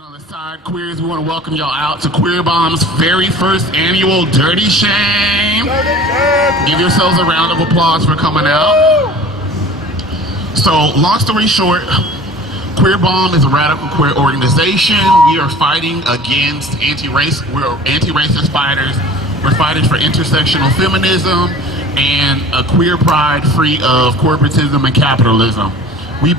On the side, queers, we want to welcome y'all out to QueerBomb's very first annual Dirty Shame. Give yourselves a round of applause for coming out. So, long story short, QueerBomb is a radical queer organization. We are fighting against we're anti-racist fighters. We're fighting for intersectional feminism and a queer pride free of corporatism and capitalism. We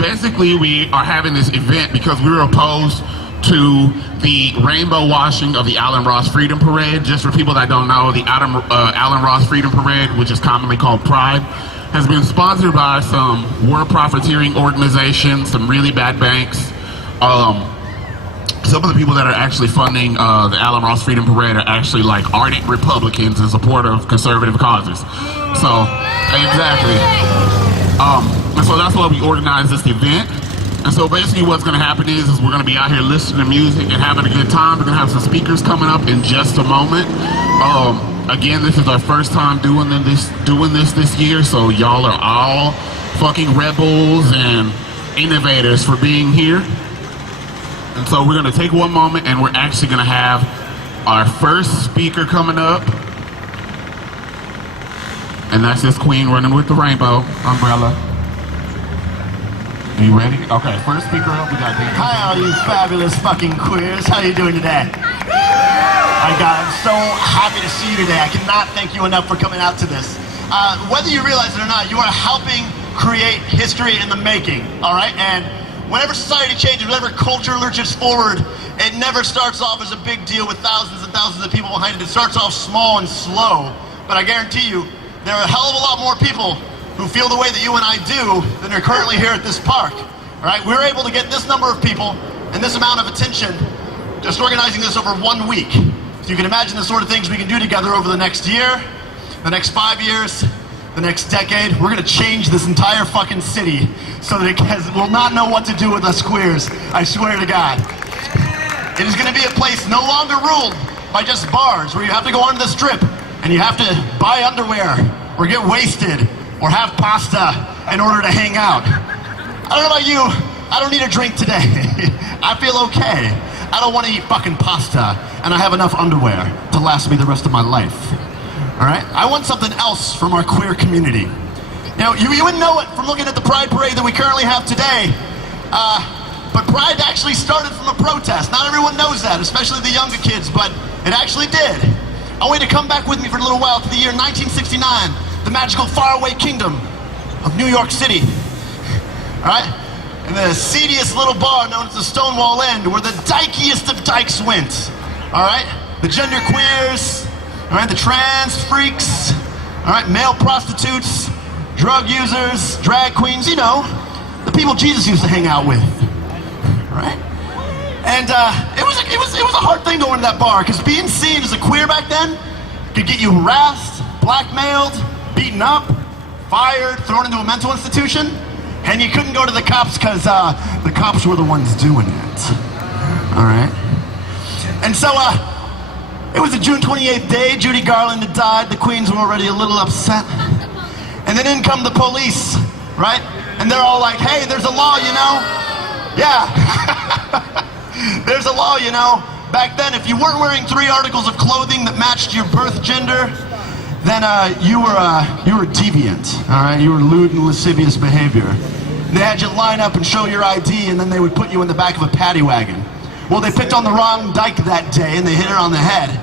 are having this event because we're opposed to the rainbow washing of the Allen Ross Freedom Parade. Just for people that don't know, the Allen Ross Freedom Parade, which is commonly called PRIDE, has been sponsored by some war profiteering organizations, some really bad banks. Some of the people that are actually funding the Allen Ross Freedom Parade are actually like ardent Republicans in support of conservative causes. So, exactly. And so that's why we organized this event. And so basically what's going to happen is we're going to be out here listening to music and having a good time. We're going to have some speakers coming up in just a moment. Again, this is our first time doing this year, so y'all are all fucking rebels and innovators for being here. And so we're going to take one moment and we're actually going to have our first speaker coming up. And that's this queen running with the rainbow umbrella. Are you ready? Okay, first speaker up, we got Dave. Hi, all you fabulous fucking queers. How you doing today? I'm so happy to see you today. I cannot thank you enough for coming out to this. Whether you realize it or not, you are helping create history in the making, all right? And whenever society changes, whenever culture lurches forward, it never starts off as a big deal with thousands and thousands of people behind it. It starts off small and slow, but I guarantee you, there are a hell of a lot more people who feel the way that you and I do than are currently here at this park. All right, we're able to get this number of people and this amount of attention just organizing this over 1 week. So you can imagine the sort of things we can do together over the next year, the next 5 years, the next decade. We're gonna change this entire fucking city so that it will not know what to do with us queers, I swear to God. It is gonna be a place no longer ruled by just bars where you have to go onto the strip and you have to buy underwear or get wasted or have pasta in order to hang out. I don't know about you, I don't need a drink today. I feel okay. I don't want to eat fucking pasta, and I have enough underwear to last me the rest of my life. All right? I want something else from our queer community. Now, you wouldn't know it from looking at the Pride Parade that we currently have today, but Pride actually started from a protest. Not everyone knows that, especially the younger kids, but it actually did. I want you to come back with me for a little while to the year 1969. The magical faraway kingdom of New York City, all right? In the seediest little bar known as the Stonewall Inn, where the dykiest of dykes went, all right? The gender queers, all right? The trans freaks, all right? Male prostitutes, drug users, drag queens, you know, the people Jesus used to hang out with, all right? And it was a hard thing going to that bar, because being seen as a queer back then could get you harassed, blackmailed, beaten up, fired, thrown into a mental institution, and you couldn't go to the cops because the cops were the ones doing it. All right? And so, it was a June 28th day. Judy Garland had died. The queens were already a little upset. And then in come the police, right? And they're all like, hey, there's a law, you know? Yeah. There's a law, you know? Back then, if you weren't wearing 3 articles of clothing that matched your birth gender, then you were deviant, all right? You were lewd and lascivious behavior. They had you line up and show your ID, and then they would put you in the back of a paddy wagon. Well, they picked on the wrong dyke that day, and they hit her on the head.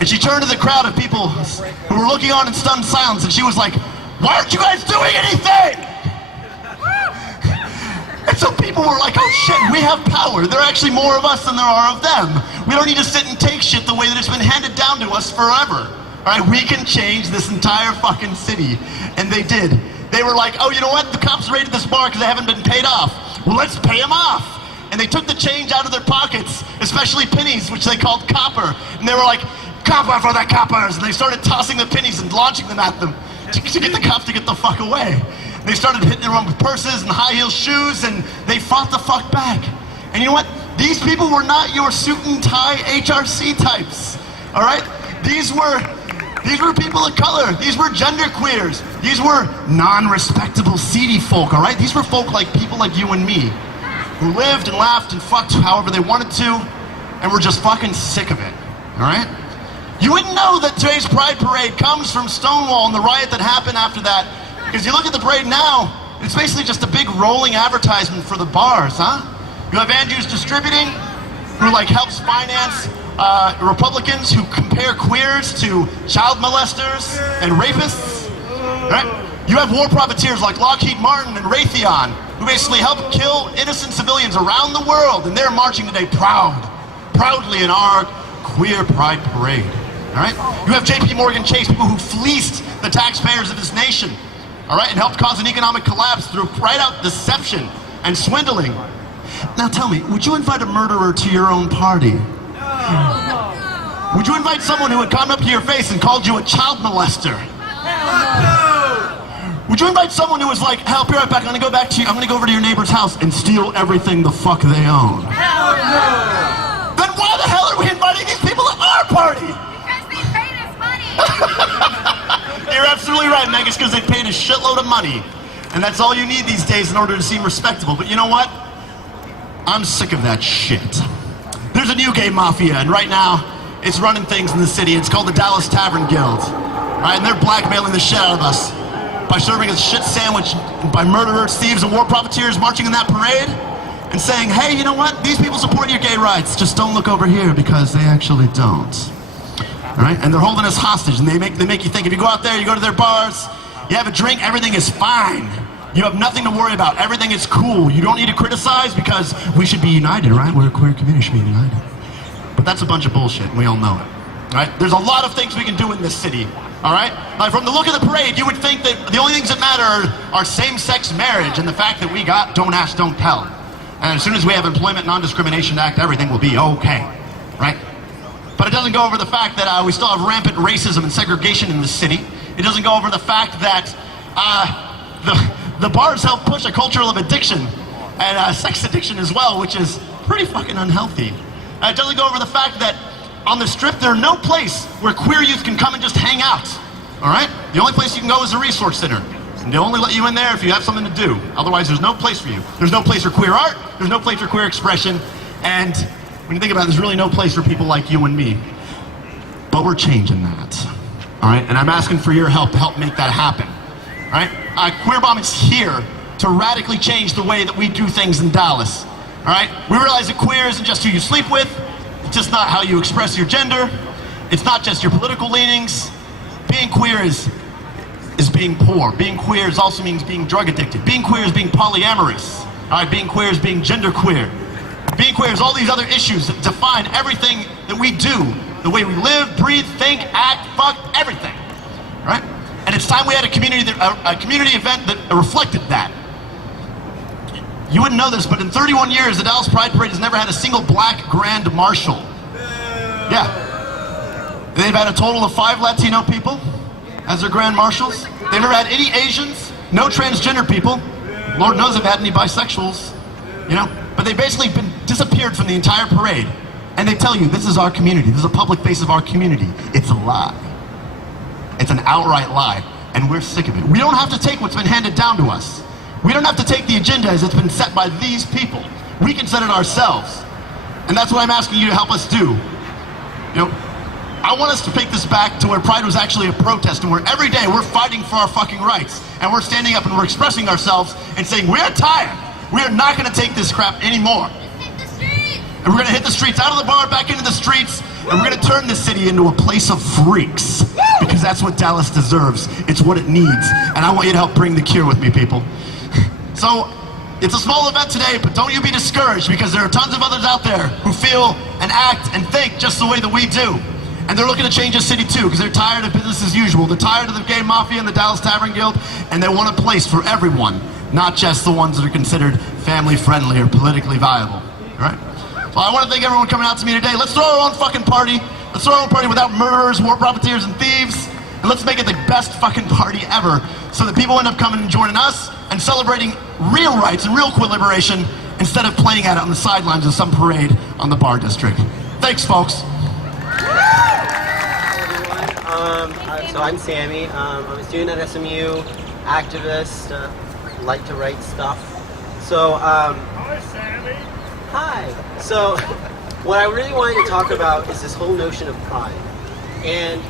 And she turned to the crowd of people who were looking on in stunned silence, and she was like, why aren't you guys doing anything? And so people were like, oh shit, we have power. There are actually more of us than there are of them. We don't need to sit and take shit the way that it's been handed down to us forever. All right, we can change this entire fucking city. And they did. They were like, oh, you know what? The cops raided this bar because they haven't been paid off. Well, let's pay them off. And they took the change out of their pockets, especially pennies, which they called copper. And they were like, copper for the coppers. And they started tossing the pennies and launching them at them to get the cops to get the fuck away. They started hitting them with purses and high heel shoes, and they fought the fuck back. And you know what? These people were not your suit and tie HRC types. All right? These were people of color. These were gender queers. These were non-respectable, seedy folk, all right? These were folk like people like you and me, who lived and laughed and fucked however they wanted to, and we're just fucking sick of it, all right? You wouldn't know that today's Pride Parade comes from Stonewall and the riot that happened after that, because you look at the parade now, it's basically just a big rolling advertisement for the bars, huh? You have Andrews Distributing, who like helps finance Republicans who compare queers to child molesters and rapists, right? You have war profiteers like Lockheed Martin and Raytheon, who basically help kill innocent civilians around the world, and they're marching today proudly in our queer Pride Parade, all right? You have JP Morgan Chase, people who fleeced the taxpayers of this nation, all right, and helped cause an economic collapse through right-out deception and swindling. Now tell me, would you invite a murderer to your own party? No. Would you invite someone who had come up to your face and called you a child molester? No. Would you invite someone who was like, hey, I'll be right back, I'm gonna go over to your neighbor's house and steal everything the fuck they own? Hell no. Then why the hell are we inviting these people to our party? Because they paid us money. You're absolutely right, Meg, it's because they paid a shitload of money. And that's all you need these days in order to seem respectable. But you know what? I'm sick of that shit. There's a new gay mafia, and right now, it's running things in the city. It's called the Dallas Tavern Guild. Right? And they're blackmailing the shit out of us by serving a shit sandwich by murderers, thieves, and war profiteers marching in that parade and saying, hey, you know what? These people support your gay rights. Just don't look over here, because they actually don't. All right? And they're holding us hostage, and they make you think if you go out there, you go to their bars, you have a drink, everything is fine. You have nothing to worry about. Everything is cool. You don't need to criticize because we should be united, right? We're a queer community, should be united. But that's a bunch of bullshit, and we all know it, right? There's a lot of things we can do in this city, all right? Like from the look of the parade, you would think that the only things that matter are same-sex marriage and the fact that we got don't ask, don't tell. And as soon as we have Employment Non-Discrimination Act, everything will be okay, right? But it doesn't go over the fact that we still have rampant racism and segregation in the city. It doesn't go over the fact that the bars help push a culture of addiction and sex addiction as well, which is pretty fucking unhealthy. It doesn't go over the fact that on the strip there's no place where queer youth can come and just hang out, all right? The only place you can go is a resource center. And they'll only let you in there if you have something to do. Otherwise, there's no place for you. There's no place for queer art, there's no place for queer expression, and when you think about it, there's really no place for people like you and me. But we're changing that, all right? And I'm asking for your help to help make that happen. Right? QueerBomb is here to radically change the way that we do things in Dallas. All right? We realize that queer isn't just who you sleep with. It's just not how you express your gender. It's not just your political leanings. Being queer is being poor. Being queer also means being drug addicted. Being queer is being polyamorous. All right? Being queer is being genderqueer. Being queer is all these other issues that define everything that we do. The way we live, breathe, think, act, fuck, everything. Right? And it's time we had a community event that reflected that. You wouldn't know this, but in 31 years, the Dallas Pride Parade has never had a single black grand marshal. Yeah. They've had a total of 5 Latino people as their grand marshals. They've never had any Asians, no transgender people. Lord knows they've had any bisexuals, you know? But they've basically been disappeared from the entire parade. And they tell you, this is our community. This is a public face of our community. It's a lie. It's an outright lie, and we're sick of it. We don't have to take what's been handed down to us. We don't have to take the agenda as it's been set by these people. We can set it ourselves. And that's what I'm asking you to help us do. You know, I want us to take this back to where Pride was actually a protest, and where every day we're fighting for our fucking rights, and we're standing up and we're expressing ourselves and saying, we're tired. We are not gonna take this crap anymore. And we're gonna hit the streets, out of the bar, back into the streets, and we're gonna turn this city into a place of freaks. Because that's what Dallas deserves. It's what it needs. And I want you to help bring the cure with me, people. So, it's a small event today, but don't you be discouraged, because there are tons of others out there who feel and act and think just the way that we do. And they're looking to change the city too, because they're tired of business as usual. They're tired of the gay mafia and the Dallas Tavern Guild, and they want a place for everyone, not just the ones that are considered family friendly or politically viable. All right? So I want to thank everyone coming out to me today. Let's throw our own fucking party. Let's throw our own party without murderers, war profiteers, and thieves. And let's make it the best fucking party ever, so that people end up coming and joining us and celebrating real rights and real queer liberation instead of playing at it on the sidelines of some parade on the bar district. Thanks, folks. So I'm Sammy. I'm a student at SMU, activist, like to write stuff. So, Hi, Sammy. hi. So, what I really wanted to talk about is this whole notion of pride. And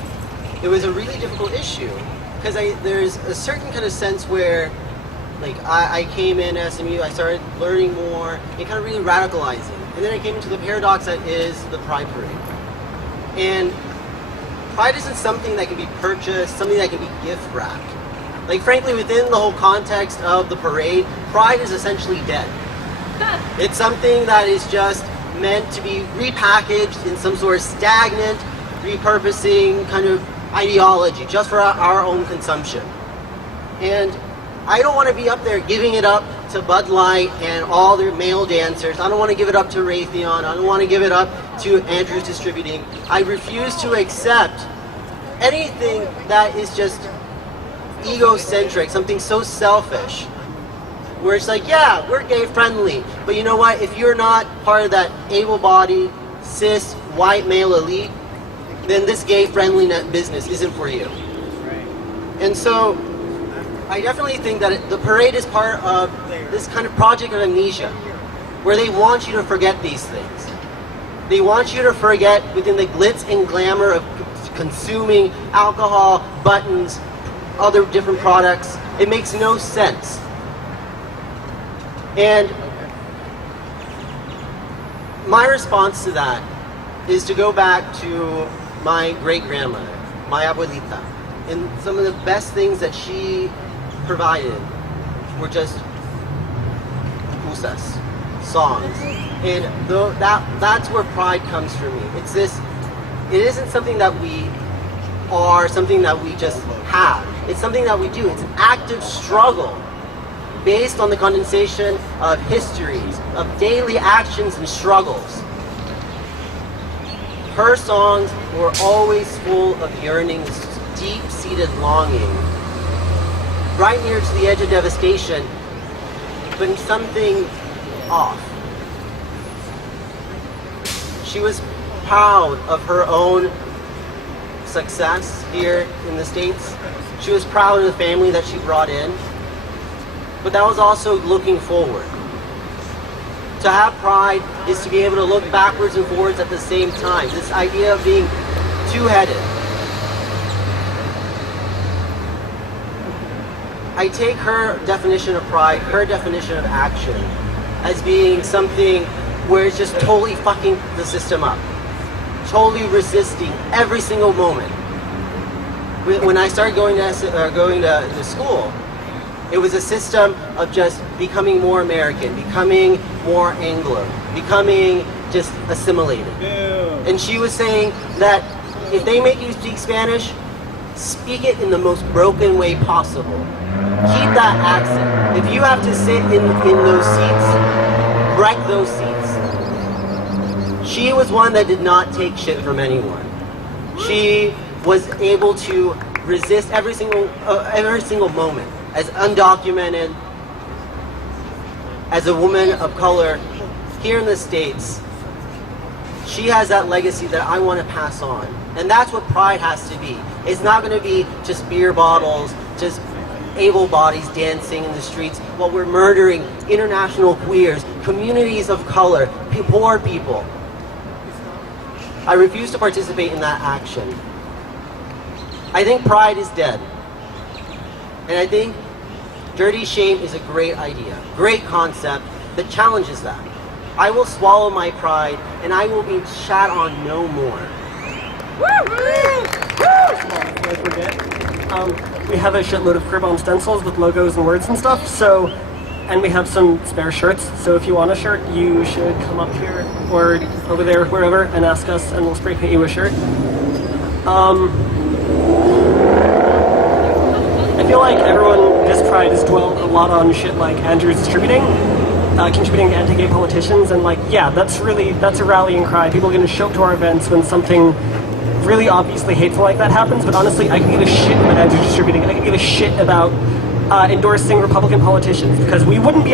it was a really difficult issue because there's a certain kind of sense where like I came in SMU, I started learning more and kind of really radicalizing. And then I came into the paradox that is the Pride Parade. And pride isn't something that can be purchased, something that can be gift wrapped. Like frankly, within the whole context of the parade, pride is essentially dead. It's something that is just meant to be repackaged in some sort of stagnant, repurposing kind of ideology, just for our own consumption. And I don't want to be up there giving it up to Bud Light and all their male dancers. I don't want to give it up to Raytheon. I don't want to give it up to Andrews Distributing. I refuse to accept anything that is just egocentric, something so selfish, where it's like, yeah, we're gay friendly, but you know what? If you're not part of that able-bodied, cis, white male elite, then this gay friendly business isn't for you. And so I definitely think that the parade is part of this kind of project of amnesia, where they want you to forget these things. They want you to forget within the glitz and glamour of consuming alcohol, buttons, other different products. It makes no sense. And my response to that is to go back to my great-grandmother, my abuelita, and some of the best things that she provided were just musas, songs. And that's where pride comes for me. It's this, it isn't something that we are, something that we just have. It's something that we do. It's an active struggle based on the condensation of histories, of daily actions and struggles. Her songs were always full of yearning, this deep-seated longing, right near to the edge of devastation, but something off. She was proud of her own success here in the States. She was proud of the family that she brought in, but that was also looking forward. To have pride is to be able to look backwards and forwards at the same time. This idea of being two-headed. I take her definition of pride, her definition of action, as being something where it's just totally fucking the system up. Totally resisting every single moment. When I started going to school, it was a system of just becoming more American, becoming more Anglo, becoming just assimilated. And she was saying that if they make you speak Spanish, speak it in the most broken way possible. Keep that accent. If you have to sit in those seats, wreck those seats. She was one that did not take shit from anyone. She was able to resist every single moment. As undocumented, as a woman of color here in the States, she has that legacy that I want to pass on. And that's what pride has to be. It's not going to be just beer bottles, just able bodies dancing in the streets while we're murdering international queers, communities of color, poor people. I refuse to participate in that action. I think pride is dead. And I think dirty shame is a great idea, great concept that challenges that. I will swallow my pride and I will be shat on no more. We have a shitload of QueerBomb stencils with logos and words and stuff, and we have some spare shirts, so if you want a shirt, you should come up here or over there, wherever, and ask us, and we'll spray paint you a shirt. I feel like everyone this Pride has dwelled a lot on shit like Andrews Distributing, contributing to anti-gay politicians, and like, yeah, that's a rallying cry. People are going to show up to our events when something really obviously hateful like that happens, but honestly, I can give a shit about Andrews Distributing. I can give a shit about endorsing Republican politicians, because we wouldn't be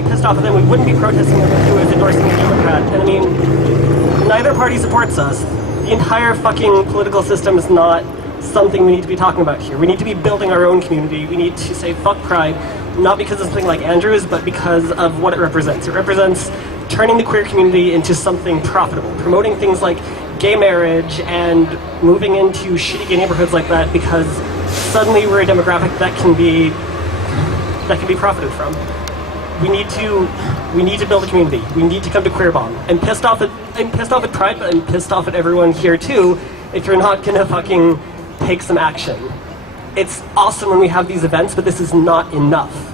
pissed off at them, we wouldn't be protesting them if he was endorsing a Democrat. And I mean, neither party supports us. The entire fucking political system is not something we need to be talking about here. We need to be building our own community. We need to say fuck Pride, not because of something like Andrews, but because of what it represents. It represents turning the queer community into something profitable, promoting things like gay marriage and moving into shitty gay neighborhoods like that, because suddenly we're a demographic that can be profited from. We need to build a community. We need to come to QueerBomb. I'm pissed off at Pride, but I'm pissed off at everyone here too if you're not gonna fucking take some action. It's awesome when we have these events, but this is not enough.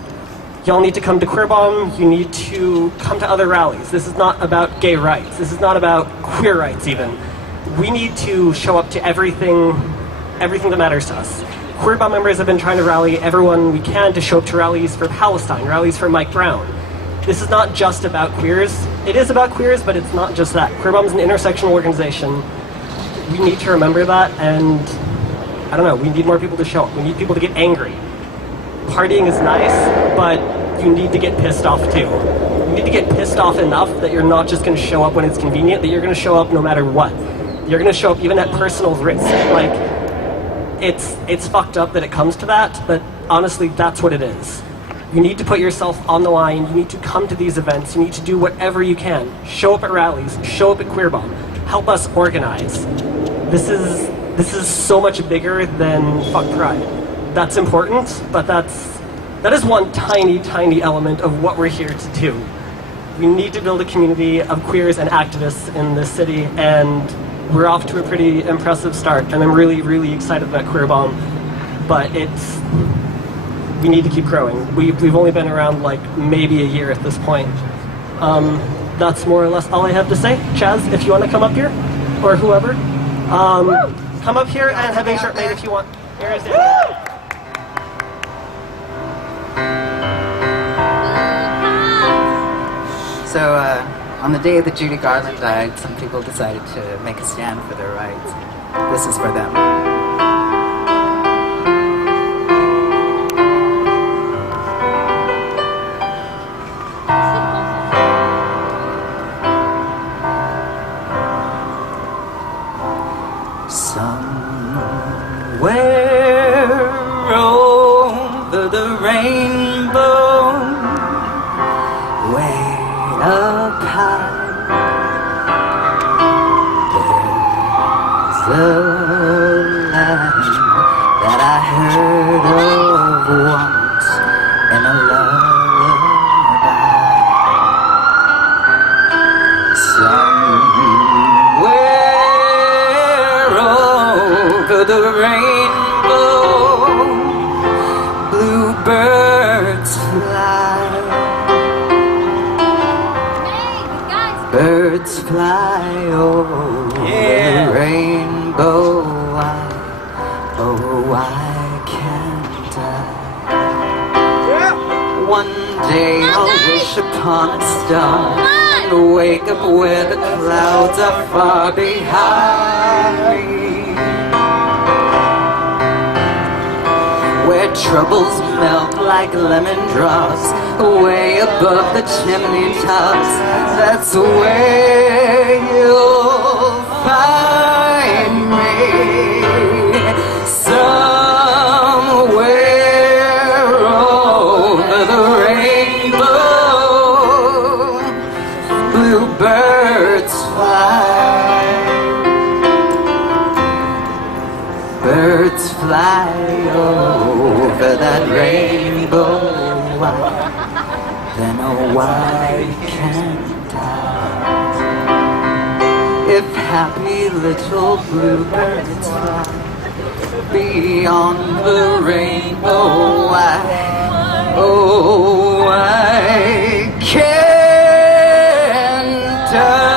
Y'all need to come to QueerBomb. You need to come to other rallies. This is not about gay rights. This is not about queer rights even. We need to show up to everything that matters to us. QueerBomb members have been trying to rally everyone we can to show up to rallies for Palestine, rallies for Mike Brown. This is not just about queers. It is about queers, but it's not just that. QueerBomb is an intersectional organization. We need to remember that, and I don't know, we need more people to show up. We need people to get angry. Partying is nice, but you need to get pissed off too. You need to get pissed off enough that you're not just going to show up when it's convenient, that you're going to show up no matter what. You're going to show up even at personal risk. Like, it's fucked up that it comes to that, but honestly, that's what it is. You need to put yourself on the line. You need to come to these events. You need to do whatever you can. Show up at rallies. Show up at QueerBomb. Help us organize. This is so much bigger than fuck Pride. That's important, but that is one tiny, tiny element of what we're here to do. We need to build a community of queers and activists in this city, and we're off to a pretty impressive start, and I'm really, really excited about QueerBomb, but we need to keep growing. We've only been around like maybe a year at this point. That's more or less all I have to say. Chaz, if you want to come up here, or whoever, come up here and have a shirt made if you want. Here is it. So, on the day that Judy Garland died, some people decided to make a stand for their rights. This is for them. Somewhere over the rainbow, way up high, there's a land that I heard of once in a lullaby. Somewhere over the rainbow, bluebirds fly. Birds fly over the rainbow. I can't I? One day I'll wish upon a star and wake up where the clouds are far behind me, where troubles melt like lemon drops way above the chimney tops. That's where you'll find me. Somewhere over the rainbow, bluebirds fly. Birds fly over that rainbow. Then oh, why can't I? If happy little bluebirds fly beyond the rainbow, why can't I?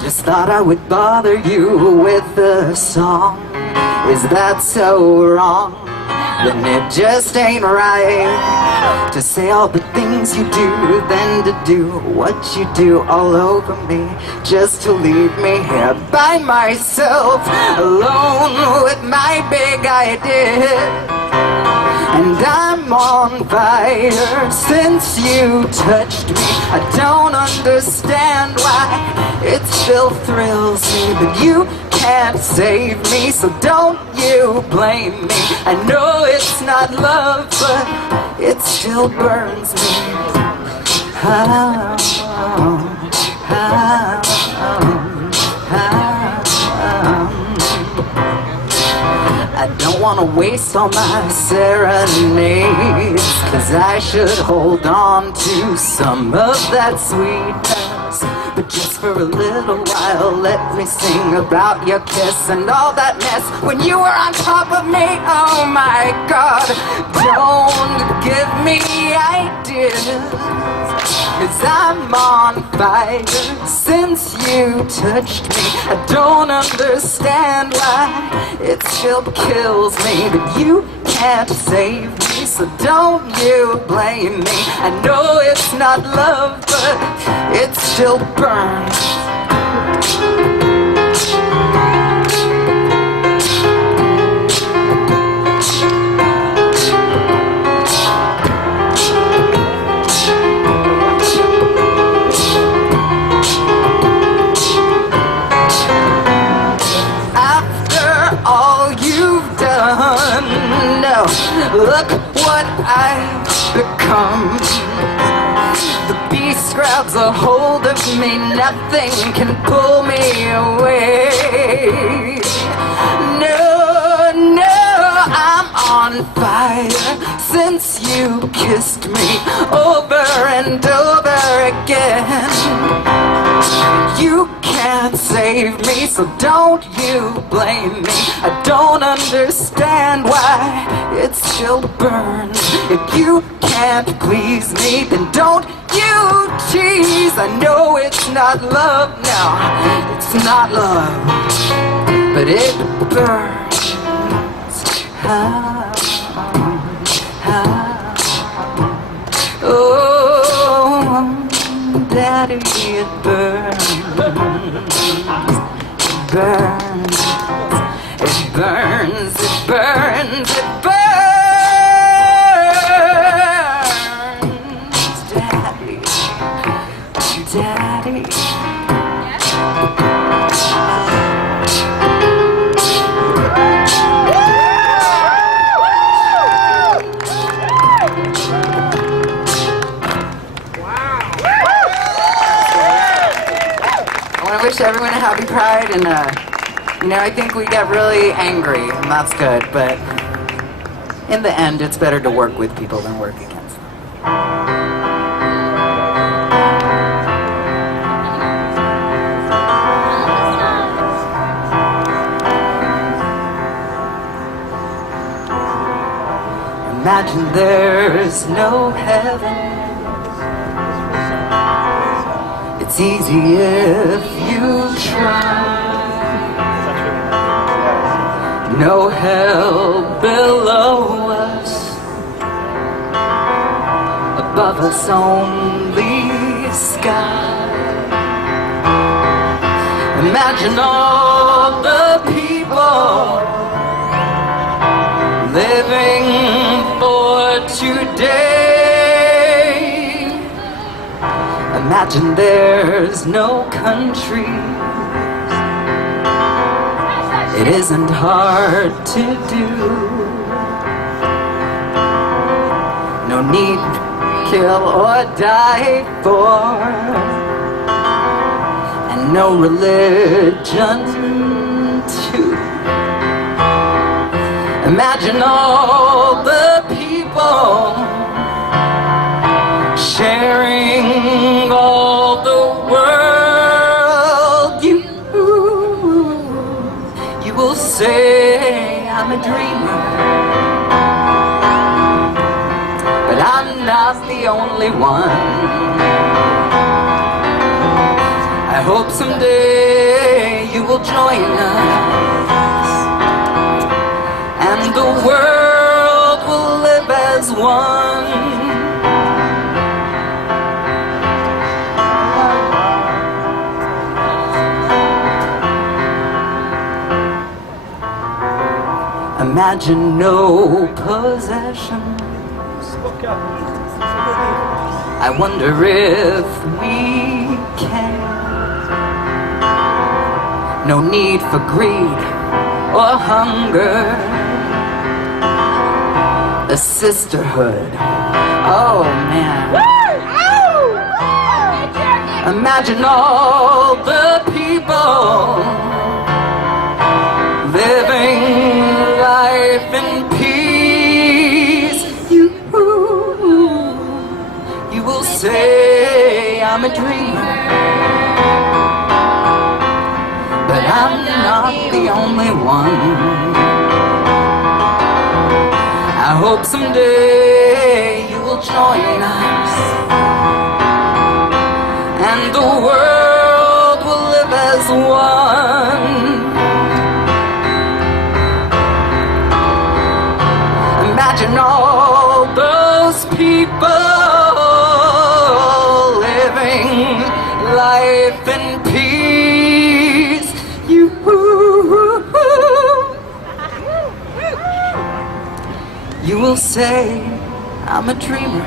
Just thought I would bother you with a song. Is that so wrong? then it just ain't right to say all the things you do, then to do what you do all over me, just to leave me here by myself, alone with my big idea. And I'm on fire since you touched me. I don't understand why it still thrills me, but you can't save me, so don't you blame me. I know it's not love, but it still burns me. I don't want to waste all my serenades, 'cause I should hold on to some of that sweetness. But just for a little while, let me sing about your kiss and all that mess when you were on top of me. Oh my God, don't give me ideas, 'cause I'm on fire since you touched me. I don't understand why it still kills me, but you can't save me, so don't you blame me. I know it's not love, but it still burns. Look what I've become. The beast grabs a hold of me, nothing can pull me away. No, no, I'm on fire since you kissed me over and over again. You can't save me, so don't you blame me. I don't understand why it still burns. If you can't please me, then don't you tease. I know it's not love now, it's not love, but it burns. Oh, Daddy, it burns. Burns, it burns, it burns, it burns. Daddy, Daddy. I want to wish everyone a happy Pride, and you know, I think we get really angry, and that's good, but in the end, it's better to work with people than work against them. Imagine there's no heaven. It's easy if you try. No hell below us, above us only sky. Imagine all the people living for today. Imagine there's no country. It isn't hard to do. No need to kill or die for, and no religion too. Imagine all the people sharing all the world. You will say I'm a dreamer, but I'm not the only one. I hope someday you will join us, and the world Imagine no possessions. I wonder if we can. No need for greed or hunger. A sisterhood. Oh man. Imagine all the people living life in peace. You will say I'm a dreamer, but I'm not the only one. I hope someday you will join us, and the world will live as one. Imagine all those people living life in peace. You will say I'm a dreamer.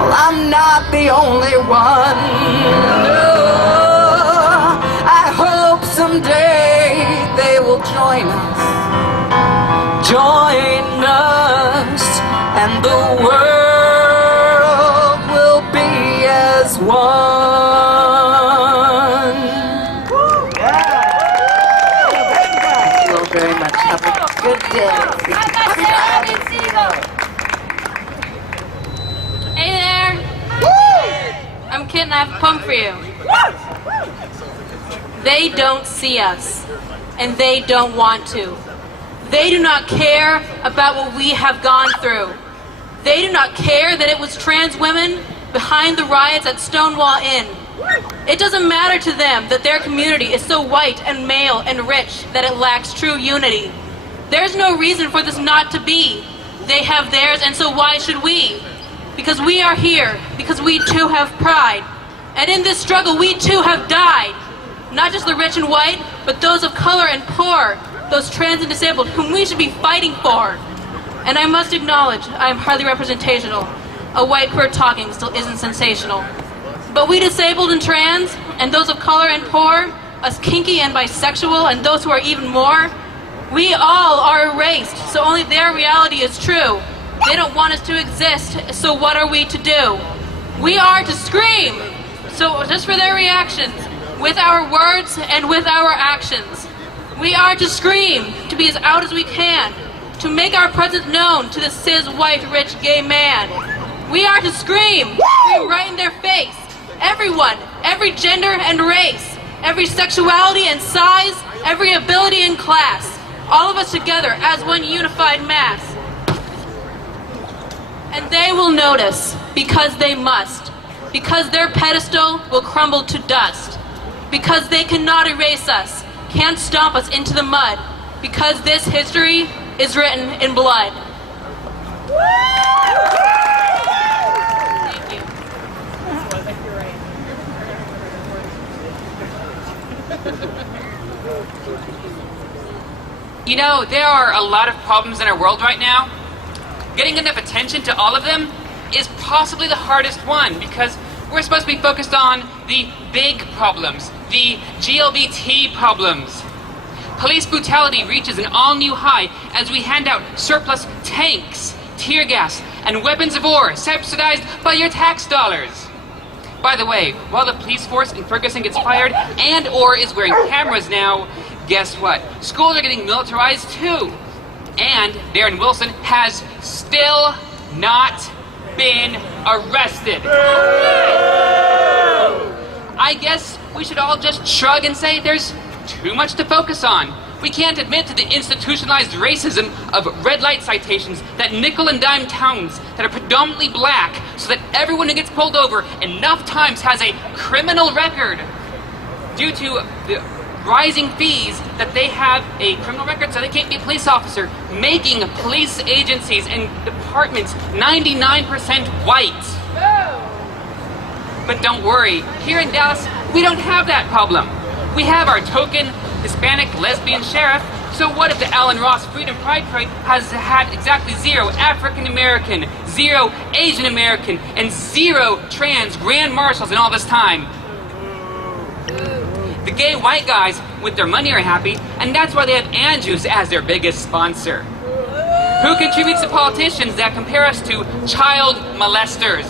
Well, I'm not the only one. No. I hope someday they will join us. Join us, and the world will be as one. Thank you all very much. Have a good day. Hey there! I'm Kit and I have a poem for you. They don't see us, and they don't want to. They do not care about what we have gone through. They do not care that it was trans women behind the riots at Stonewall Inn. It doesn't matter to them that their community is so white and male and rich that it lacks true unity. There's no reason for this not to be. They have theirs, and so why should we? Because we are here, because we too have pride. And in this struggle, we too have died. Not just the rich and white, but those of color and poor, those trans and disabled, whom we should be fighting for. And I must acknowledge, I am hardly representational. A white queer talking still isn't sensational. But we disabled and trans, and those of color and poor, us kinky and bisexual, and those who are even more, we all are erased, so only their reality is true. They don't want us to exist, so what are we to do? We are to scream! So just for their reactions, with our words and with our actions. We are to scream, to be as out as we can, to make our presence known to the cis, white, rich, gay man. We are to scream right in their face. Everyone, every gender and race, every sexuality and size, every ability and class. All of us together as one unified mass. And they will notice, because they must. Because their pedestal will crumble to dust. Because they cannot erase us, can't stomp us into the mud. Because this history is written in blood. Thank you. You know, there are a lot of problems in our world right now. Getting enough attention to all of them is possibly the hardest one, because we're supposed to be focused on the big problems, the GLBT problems. Police brutality reaches an all-new high as we hand out surplus tanks, tear gas, and weapons of war subsidized by your tax dollars. By the way, while the police force in Ferguson gets fired and or is wearing cameras now, guess what? Schools are getting militarized too. And Darren Wilson has still not been arrested. I guess we should all just shrug and say there's too much to focus on. We can't admit to the institutionalized racism of red light citations that nickel and dime towns that are predominantly black, so that everyone who gets pulled over enough times has a criminal record due to the rising fees that they have a criminal record so they can't be a police officer, making police agencies and departments 99% white. But don't worry, here in Dallas, we don't have that problem. We have our token Hispanic lesbian sheriff. So what if the Alan Ross Freedom Pride Parade has had exactly 0 African American, 0 Asian American, and 0 trans grand marshals in all this time? The gay white guys with their money are happy, and that's why they have Andrews as their biggest sponsor. Who contributes to politicians that compare us to child molesters?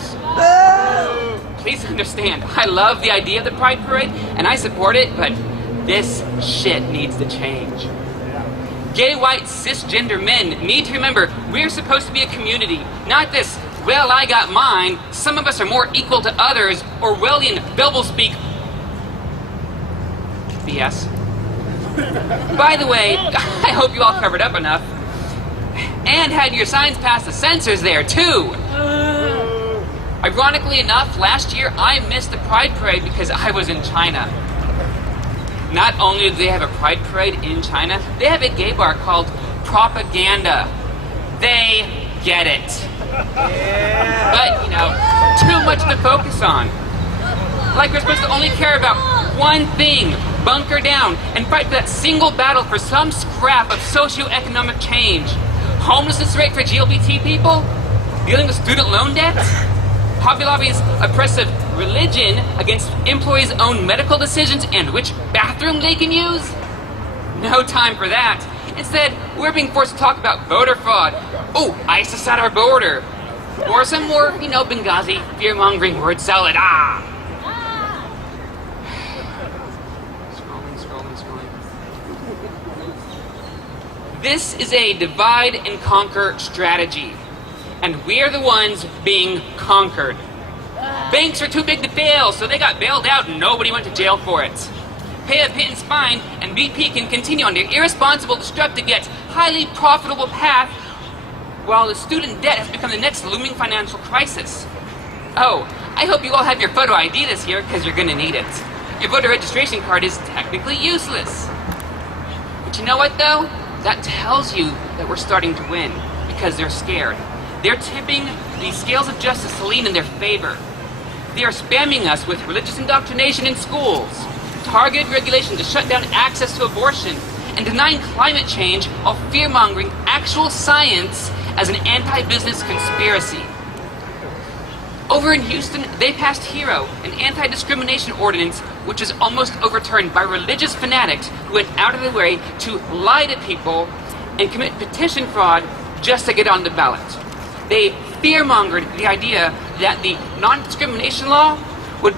Please understand, I love the idea of the Pride Parade, and I support it, but this shit needs to change. Gay, white, cisgender men need to remember we're supposed to be a community, not this, well, I got mine, some of us are more equal to others, Orwellian doublespeak BS. By the way, I hope you all covered up enough. And had your signs past the censors there, too. Ironically enough, last year I missed the Pride Parade because I was in China. Not only do they have a Pride Parade in China, they have a gay bar called Propaganda. They get it. But, you know, too much to focus on. Like we're supposed to only care about one thing, bunker down, and fight for that single battle for some scrap of socioeconomic change. Homelessness rate for LGBT people? Dealing with student loan debt? Hobby Lobby's oppressive religion against employees' own medical decisions and which bathroom they can use? No time for that. Instead, we're being forced to talk about voter fraud. Oh, ISIS at our border. Or some more, you know, Benghazi fear-mongering word salad. Scrolling. This is a divide and conquer strategy. And we're the ones being conquered. Banks are too big to fail, so they got bailed out and nobody went to jail for it. Pay a pittance fine, and BP can continue on their irresponsible, destructive yet highly profitable path, while the student debt has become the next looming financial crisis. Oh, I hope you all have your photo ID this year, because you're gonna need it. Your voter registration card is technically useless. But you know what, though? That tells you that we're starting to win, because they're scared. They're tipping the scales of justice to lean in their favor. They are spamming us with religious indoctrination in schools, targeted regulation to shut down access to abortion, and denying climate change while fear-mongering actual science as an anti-business conspiracy. Over in Houston, they passed HERO, an anti-discrimination ordinance which is almost overturned by religious fanatics who went out of their way to lie to people and commit petition fraud just to get on the ballot. They fear-mongered the idea that the non-discrimination law would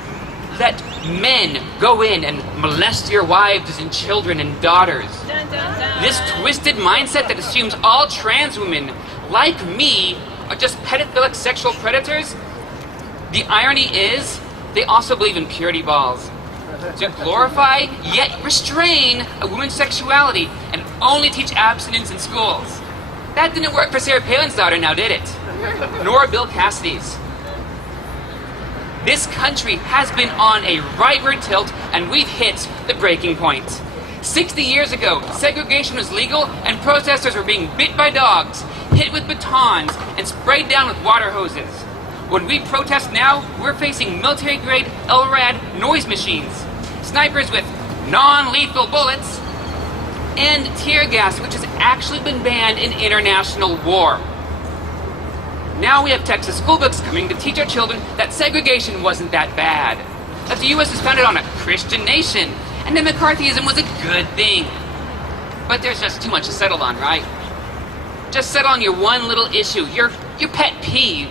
let men go in and molest your wives and children and daughters. This twisted mindset that assumes all trans women, like me, are just pedophilic sexual predators. The irony is, they also believe in purity balls. To glorify, yet restrain a woman's sexuality and only teach abstinence in schools. That didn't work for Sarah Palin's daughter, now did it? Nor Bill Cassidy's. This country has been on a rightward tilt, and we've hit the breaking point. 60 years ago, segregation was legal, and protesters were being bit by dogs, hit with batons, and sprayed down with water hoses. When we protest now, we're facing military-grade LRAD noise machines, snipers with non-lethal bullets, and tear gas, which has actually been banned in international war. Now we have Texas school books coming to teach our children that segregation wasn't that bad, that the U.S. is founded on a Christian nation, and that McCarthyism was a good thing. But there's just too much to settle on, right? Just settle on your one little issue, your pet peeve,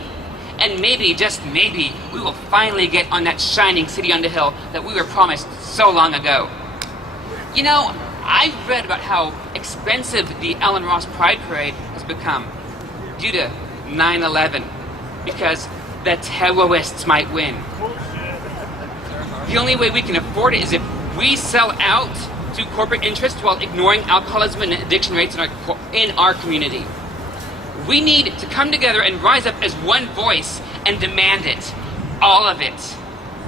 and maybe, just maybe, we will finally get on that shining city on the hill that we were promised so long ago. You know, I've read about how expensive the Alan Ross Pride Parade has become due to 9/11, because the terrorists might win. The only way we can afford it is if we sell out to corporate interests while ignoring alcoholism and addiction rates in our community. We need to come together and rise up as one voice and demand it. All of it.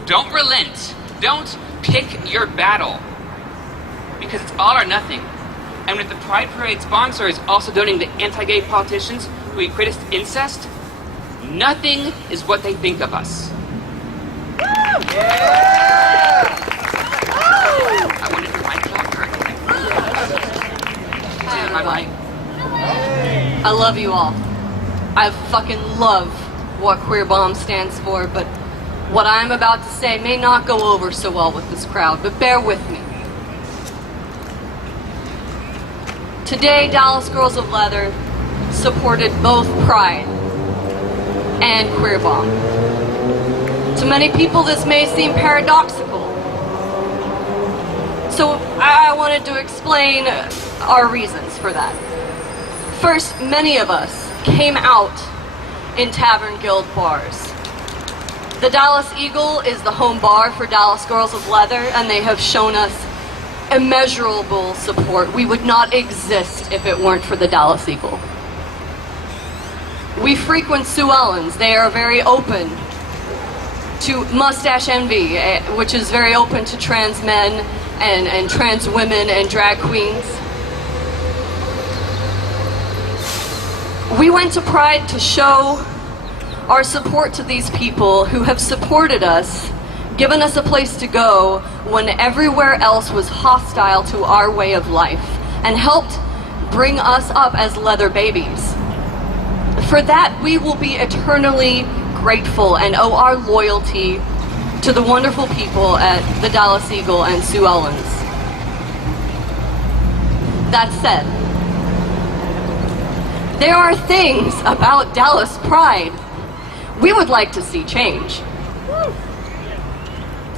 Don't relent. Don't pick your battle. Because it's all or nothing. And with the Pride Parade sponsors also donating to anti-gay politicians who equate us to incest, nothing is what they think of us. I want to do my clap. to my mic. I love you all. I fucking love what QueerBomb stands for, but what I'm about to say may not go over so well with this crowd, but bear with me. Today, Dallas Girls of Leather supported both Pride and QueerBomb. To many people, this may seem paradoxical. So I wanted to explain our reasons for that. First, many of us came out in Tavern Guild bars. The Dallas Eagle is the home bar for Dallas Girls of Leather, and they have shown us immeasurable support. We would not exist if it weren't for the Dallas Eagle. We frequent Sue Ellen's. They are very open to Mustache Envy, which is very open to trans men and trans women and drag queens. We went to Pride to show our support to these people who have supported us, given us a place to go when everywhere else was hostile to our way of life, and helped bring us up as leather babies. For that, we will be eternally grateful and owe our loyalty to the wonderful people at the Dallas Eagle and Sue Ellen's. That said, there are things about Dallas Pride we would like to see change.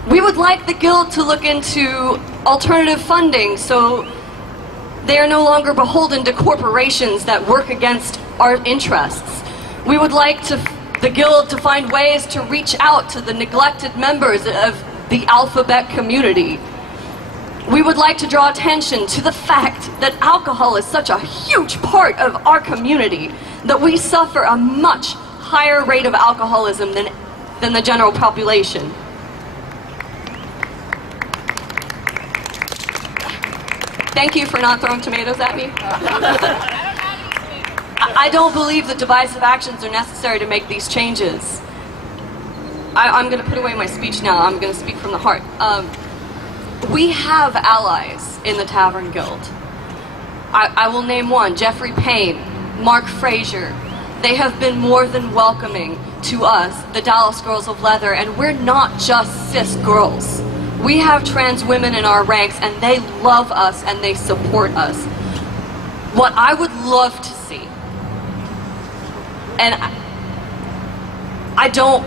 We would like the Guild to look into alternative funding so they are no longer beholden to corporations that work against our interests. We would like the Guild to find ways to reach out to the neglected members of the alphabet community. We would like to draw attention to the fact that alcohol is such a huge part of our community, that we suffer a much higher rate of alcoholism than the general population. Thank you for not throwing tomatoes at me. I don't believe that divisive actions are necessary to make these changes. I'm going to put away my speech now. I'm going to speak from the heart. We have allies in the Tavern Guild. I will name one, Jeffrey Payne, Mark Frazier. They have been more than welcoming to us, the Dallas Girls of Leather, and we're not just cis girls. We have trans women in our ranks, and they love us and they support us. What I would love to see, and I don't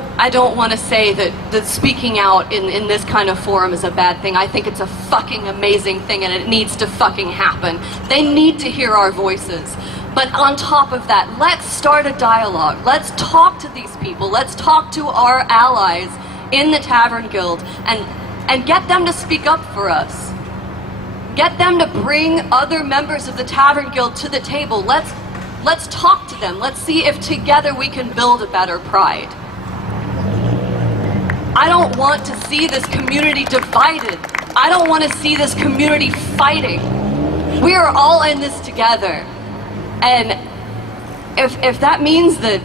want to say that speaking out in this kind of forum is a bad thing. I think it's a fucking amazing thing, and it needs to fucking happen. They need to hear our voices. But on top of that, let's start a dialogue. Let's talk to these people. Let's talk to our allies in the Tavern Guild and get them to speak up for us. Get them to bring other members of the Tavern Guild to the table. Let's talk to them. Let's see if together we can build a better Pride. I don't want to see this community divided. I don't want to see this community fighting. We are all in this together. And if that means that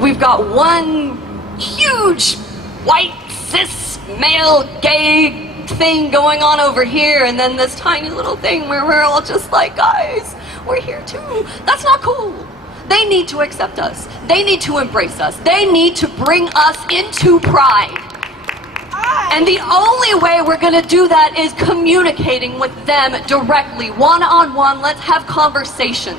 we've got one huge white cis male gay thing going on over here, and then this tiny little thing where we're all just like, guys, we're here too. That's not cool. They need to accept us. They need to embrace us. They need to bring us into Pride. And the only way we're going to do that is communicating with them directly, one-on-one. Let's have conversations.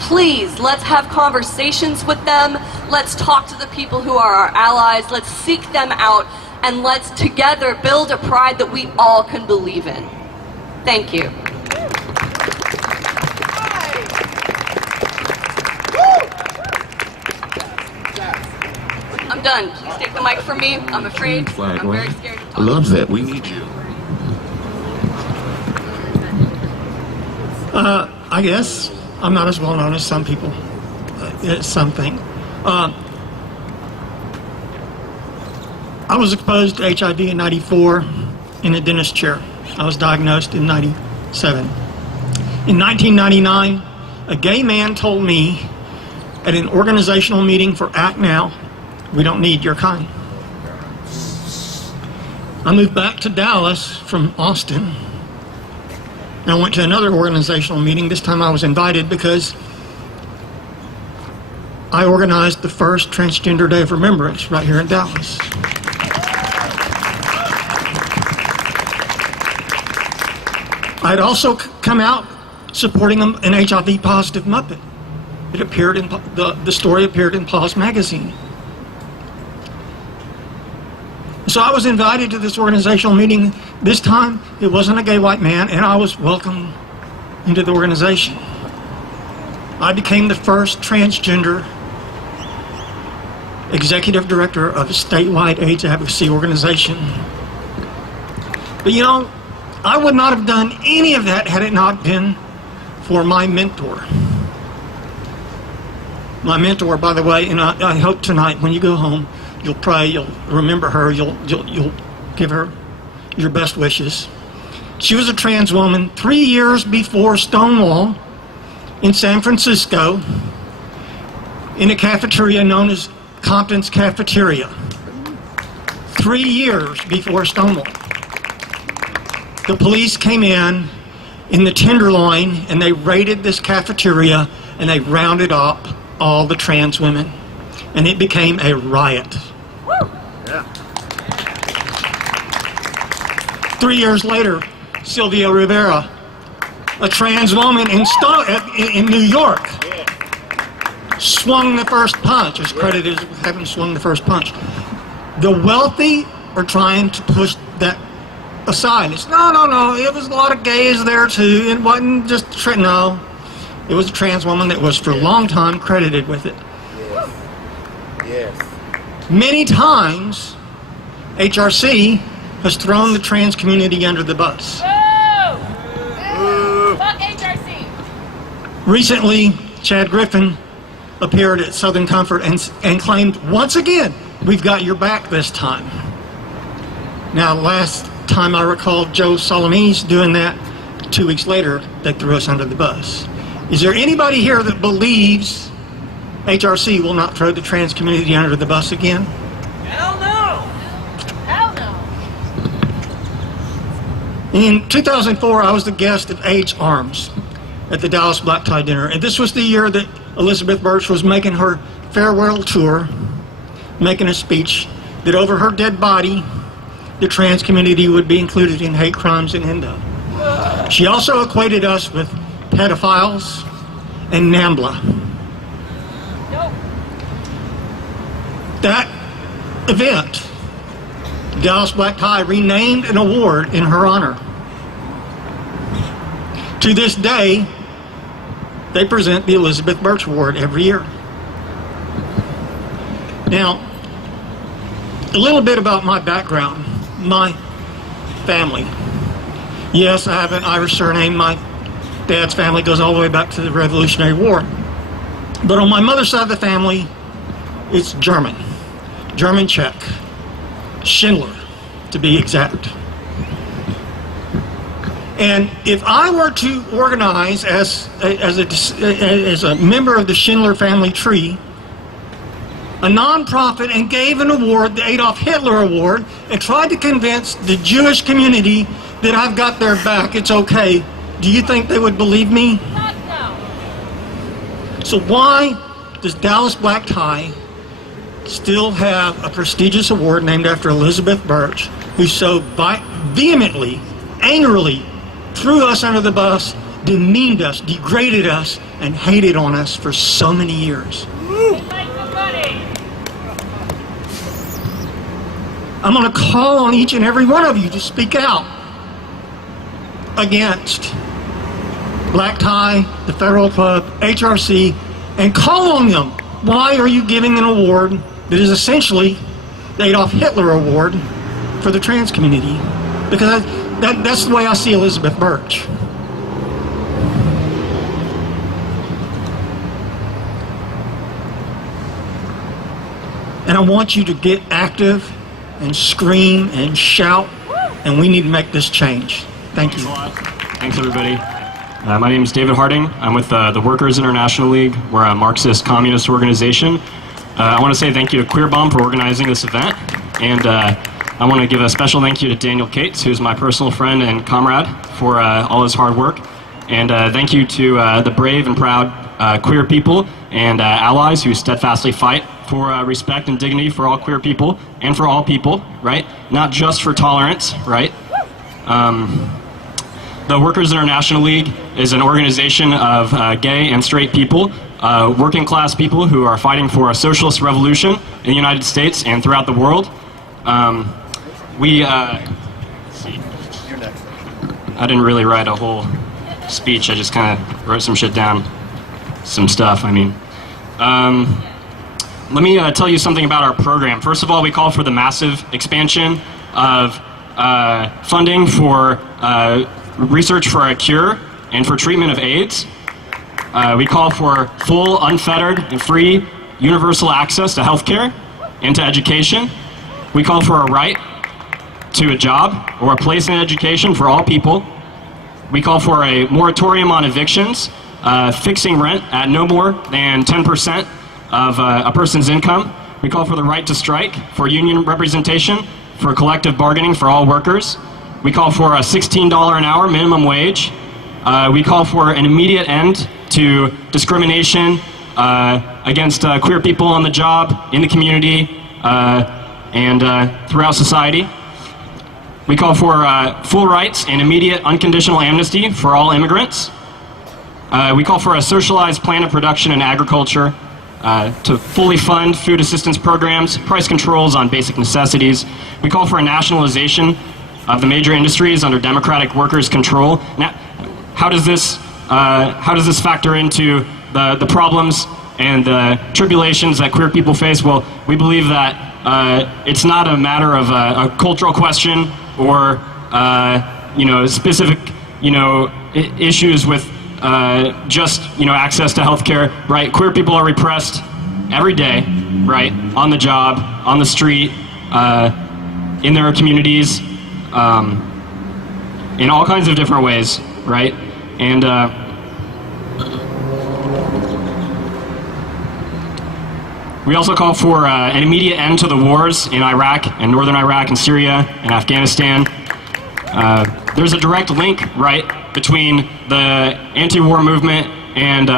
Please, let's have conversations with them. Let's talk to the people who are our allies. Let's seek them out, and let's together build a Pride that we all can believe in. Thank you. I'm done. Please take the mic from me. I'm afraid. I'm very scared to talk. I love that. We need you. I guess I'm not as well known as some people. It's something. I was exposed to HIV in '94 in a dentist chair. I was diagnosed in '97. In 1999, a gay man told me at an organizational meeting for Act Now, "We don't need your kind." I moved back to Dallas from Austin And I went to another organizational meeting. This time I was invited because I organized the first Transgender Day of Remembrance right here in Dallas. I'd also come out supporting an HIV positive Muppet. It appeared in the story appeared in Pause magazine. So I was invited to this organizational meeting. This time it wasn't a gay white man, and I was welcomed into the organization. I became the first transgender executive director of a statewide AIDS advocacy organization. But you know, I would not have done any of that had it not been for my mentor. My mentor, by the way, and I hope tonight when you go home, you'll pray, you'll remember her, you'll give her your best wishes. She was a trans woman 3 years before Stonewall in San Francisco in a cafeteria known as Compton's Cafeteria. 3 years before Stonewall. The police came in the Tenderloin and they raided this cafeteria and they rounded up all the trans women. And it became a riot. Yeah. 3 years later, Sylvia Rivera, a trans woman in New York, swung the first punch, is credited as having swung the first punch. The wealthy are trying to push that aside. It's no, it was a lot of gays there too. It wasn't just, no. It was a trans woman that was for a long time credited with it. Yes. Many times, HRC has thrown the trans community under the bus. Fuck HRC! Recently, Chad Griffin appeared at Southern Comfort and claimed, once again, we've got your back this time. Now, last time I recall Joe Solome's doing that, 2 weeks later, they threw us under the bus. Is there anybody here that believes HRC will not throw the trans community under the bus again? Hell no! Hell no! In 2004, I was the guest of AIDS Arms at the Dallas Black Tie Dinner, and this was the year that Elizabeth Birch was making her farewell tour, making a speech that over her dead body, the trans community would be included in hate crimes and endo. She also equated us with pedophiles and NAMBLA. That event, Dallas Black Tie renamed an award in her honor. To this day, they present the Elizabeth Birch Award every year. Now, a little bit about my background, my family. Yes, I have an Irish surname. My dad's family goes all the way back to the Revolutionary War. But on my mother's side of the family, it's German. German Czech. Schindler, to be exact. And if I were to organize as a member of the Schindler family tree, a nonprofit, and gave an award, the Adolf Hitler Award, and tried to convince the Jewish community that I've got their back, it's okay, do you think they would believe me? No. So why does Dallas Black Tie still have a prestigious award named after Elizabeth Birch, who so vehemently, angrily threw us under the bus, demeaned us, degraded us, and hated on us for so many years? I'm going to call on each and every one of you to speak out against Black Tie, the Federal Club, HRC, and call on them. Why are you giving an award that is essentially the Adolf Hitler Award for the trans community? Because that's the way I see Elizabeth Birch. And I want you to get active and scream and shout, and we need to make this change. Thank you. Thanks, everybody. My name is David Harding. I'm with the Workers International League. We're a Marxist communist organization. I want to say thank you to QueerBomb for organizing this event. And I want to give a special thank you to Daniel Cates, who's my personal friend and comrade, for all his hard work. And thank you to the brave and proud queer people and allies who steadfastly fight for respect and dignity for all queer people and for all people, right? Not just for tolerance, right? The Workers International League is an organization of gay and straight people, working class people who are fighting for a socialist revolution in the United States and throughout the world. Let's see. You're next. I didn't really write a whole speech, I just kind of wrote some shit down. Some stuff, I mean. Let me tell you something about our program. First of all, we call for the massive expansion of funding for research for a cure and for treatment of AIDS. We call for full, unfettered, and free universal access to healthcare and to education. We call for a right to a job or a place in education for all people. We call for a moratorium on evictions, fixing rent at no more than 10% of a person's income. We call for the right to strike, for union representation, for collective bargaining for all workers. We call for a $16 an hour minimum wage. We call for an immediate end to discrimination against queer people on the job, in the community, and throughout society. We call for full rights and immediate unconditional amnesty for all immigrants. We call for a socialized plan of production and agriculture to fully fund food assistance programs, price controls on basic necessities. We call for a nationalization of the major industries under democratic workers' control. Now, how does this factor into the problems and the tribulations that queer people face? Well, we believe that it's not a matter of a cultural question or specific issues with just access to healthcare, right? Queer people are repressed every day, right? On the job, on the street, in their communities, in all kinds of different ways, right? And we also call for an immediate end to the wars in Iraq and northern Iraq and Syria and Afghanistan. There's a direct link, right, between the anti-war movement and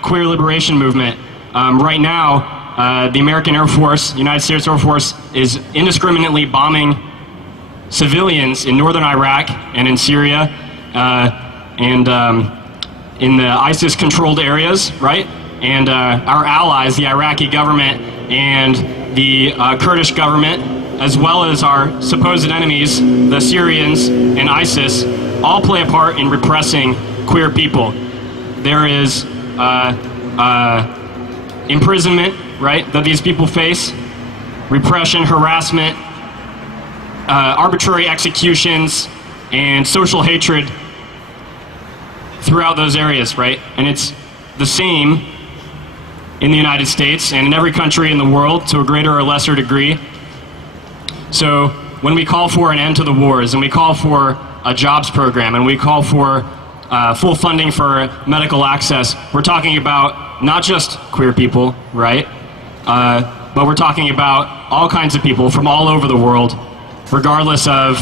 queer liberation movement. Right now, the American Air Force, United States Air Force, is indiscriminately bombing civilians in northern Iraq and in Syria and in the ISIS-controlled areas, right? And our allies, the Iraqi government and the Kurdish government, as well as our supposed enemies, the Syrians and ISIS, all play a part in repressing queer people. There is imprisonment, right, that these people face, repression, harassment, arbitrary executions, and social hatred throughout those areas, right? And it's the same in the United States and in every country in the world to a greater or lesser degree. So when we call for an end to the wars and we call for a jobs program and we call for full funding for medical access, we're talking about not just queer people, right? But we're talking about all kinds of people from all over the world, regardless of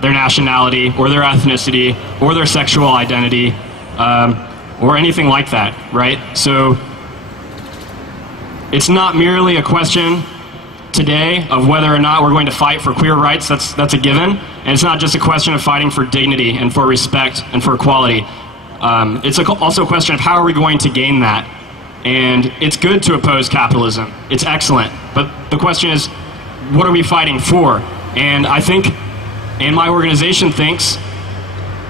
their nationality or their ethnicity or their sexual identity or anything like that, right? So it's not merely a question today of whether or not we're going to fight for queer rights. That's a given. And it's not just a question of fighting for dignity and for respect and for equality. It's also a question of how are we going to gain that. And it's good to oppose capitalism. It's excellent. But the question is, what are we fighting for? And I think, and my organization thinks,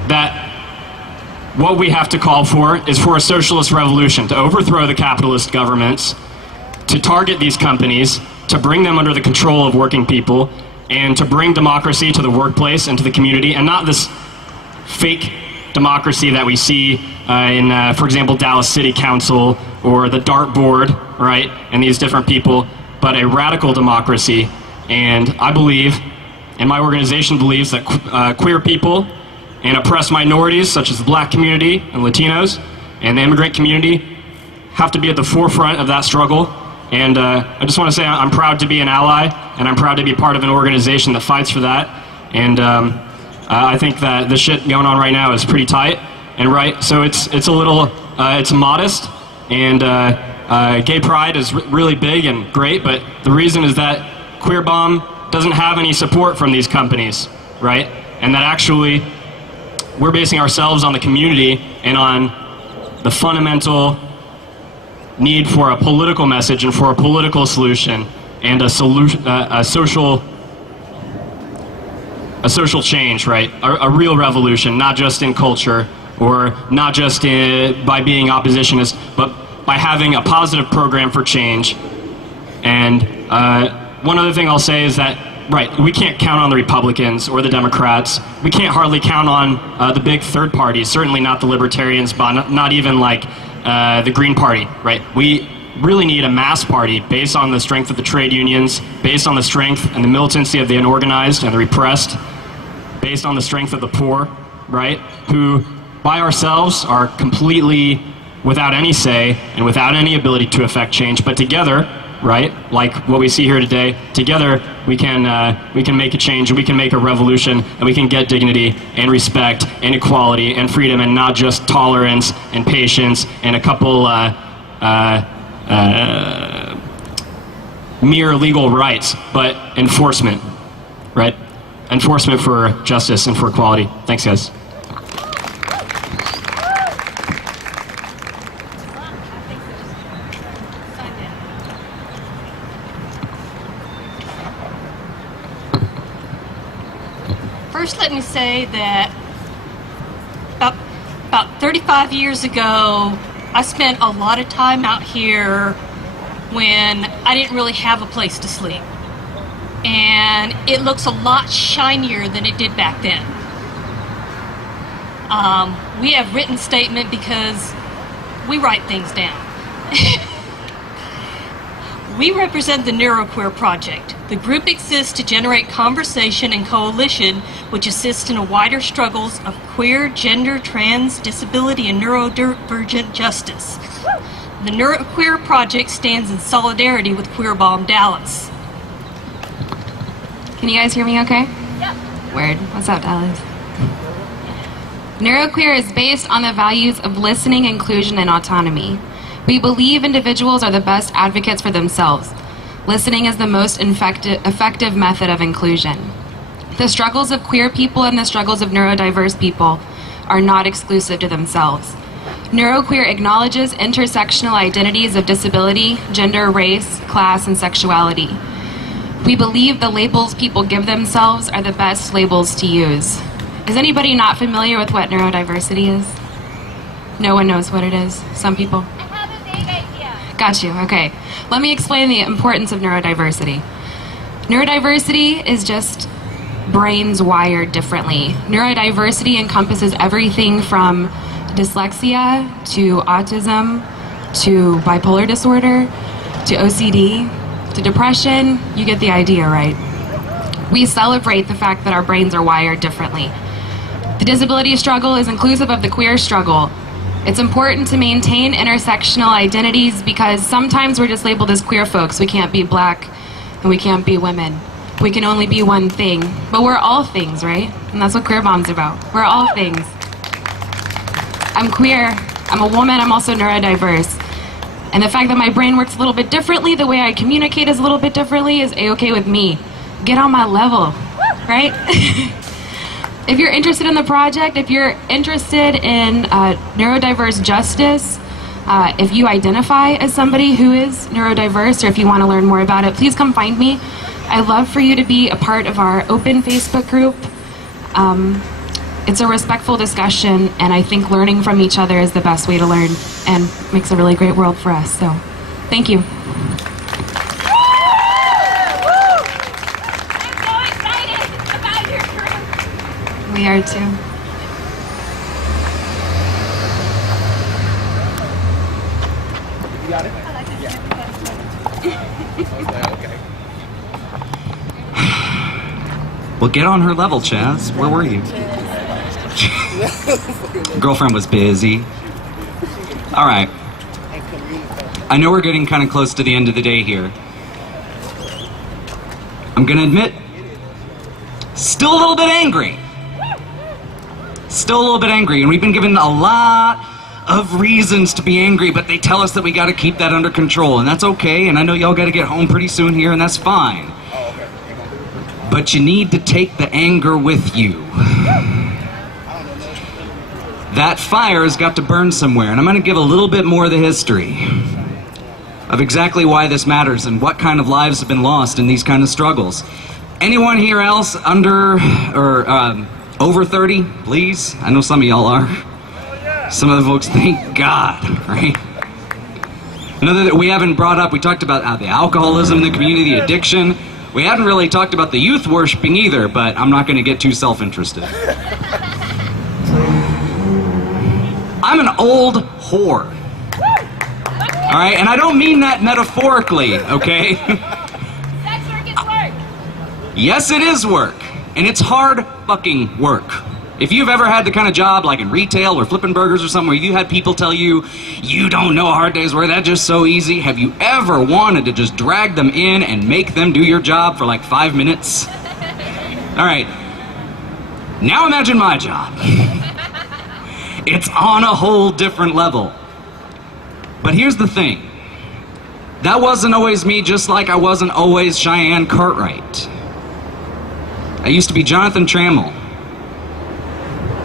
that what we have to call for is for a socialist revolution, to overthrow the capitalist governments, to target these companies, to bring them under the control of working people, and to bring democracy to the workplace and to the community, and not this fake democracy that we see in, for example, Dallas City Council or the dartboard, right, and these different people, but a radical democracy. And I believe, and my organization believes, that queer people and oppressed minorities, such as the black community and Latinos and the immigrant community, have to be at the forefront of that struggle. And I just want to say I'm proud to be an ally, and I'm proud to be part of an organization that fights for that. And I think that the shit going on right now is pretty tight and right. So it's a little, it's modest, and gay pride is really big and great, but the reason is that QueerBomb doesn't have any support from these companies, right? And that actually we're basing ourselves on the community and on the fundamental need for a political message and for a political solution and a social change, right? A real revolution, not just in culture or not just by being oppositionist, but by having a positive program for change. And one other thing I'll say is that, right, we can't count on the Republicans or the Democrats. We can't hardly count on the big third parties, certainly not the Libertarians, but not even like the Green Party, right? We really need a mass party based on the strength of the trade unions, based on the strength and the militancy of the unorganized and the repressed, based on the strength of the poor, right? Who by ourselves are completely without any say and without any ability to affect change, but together, right, like what we see here today, together we can make a change, and we can make a revolution, and we can get dignity and respect and equality and freedom, and not just tolerance and patience and a couple mere legal rights, but enforcement, right? Enforcement for justice and for equality. Thanks, guys. First, let me say that about 35 years ago, I spent a lot of time out here when I didn't really have a place to sleep. And it looks a lot shinier than it did back then. We have written statement because we write things down. We represent the Neuroqueer Project. The group exists to generate conversation and coalition which assists in a wider struggles of queer, gender, trans, disability, and neurodivergent justice. The Neuroqueer Project stands in solidarity with QueerBomb Dallas. Can you guys hear me okay? Yep. Word. What's up, Dallas? Neuroqueer is based on the values of listening, inclusion, and autonomy. We believe individuals are the best advocates for themselves. Listening is the most effective method of inclusion. The struggles of queer people and the struggles of neurodiverse people are not exclusive to themselves. Neuroqueer acknowledges intersectional identities of disability, gender, race, class, and sexuality. We believe the labels people give themselves are the best labels to use. Is anybody not familiar with what neurodiversity is? No one knows what it is. Some people. Got you, okay. Let me explain the importance of neurodiversity. Neurodiversity is just brains wired differently. Neurodiversity encompasses everything from dyslexia to autism to bipolar disorder to OCD to depression. You get the idea, right? We celebrate the fact that our brains are wired differently. The disability struggle is inclusive of the queer struggle. It's important to maintain intersectional identities because sometimes we're just labeled as queer folks. We can't be black and we can't be women. We can only be one thing. But we're all things, right? And that's what QueerBomb's about. We're all things. I'm queer, I'm a woman, I'm also neurodiverse. And the fact that my brain works a little bit differently, the way I communicate is a little bit differently, is a-okay with me. Get on my level, right? If you're interested in the project, if you're interested in neurodiverse justice, if you identify as somebody who is neurodiverse, or if you want to learn more about it, please come find me. I'd love for you to be a part of our open Facebook group. It's a respectful discussion, and I think learning from each other is the best way to learn and makes a really great world for us. So, thank you. We are too. You got it? Yeah. Okay. Well, get on her level, Chaz. Where were you? Girlfriend was busy. All right. I know we're getting kind of close to the end of the day here. I'm gonna admit, still a little bit angry. Still a little bit angry, and we've been given a lot of reasons to be angry, but they tell us that we gotta keep that under control, and that's okay, and I know y'all gotta get home pretty soon here, and that's fine. But you need to take the anger with you. That fire has got to burn somewhere, and I'm gonna give a little bit more of the history of exactly why this matters and what kind of lives have been lost in these kind of struggles. Anyone here else under or over 30, please? I know some of y'all are. Some of the folks, thank God, right? Another that we haven't brought up, we talked about the alcoholism in the community, the addiction. We haven't really talked about the youth worshiping either, but I'm not gonna get too self-interested. I'm an old whore. All right, and I don't mean that metaphorically, okay? Sex work is work. Yes, it is work, and it's hard fucking work. If you've ever had the kind of job like in retail or flipping burgers or something where you had people tell you, you don't know a hard day's work, that's just so easy, have you ever wanted to just drag them in and make them do your job for like 5 minutes? All right, now imagine my job. It's on a whole different level. But here's the thing. That wasn't always me, just like I wasn't always Cheyenne Cartwright. I used to be Jonathan Trammell.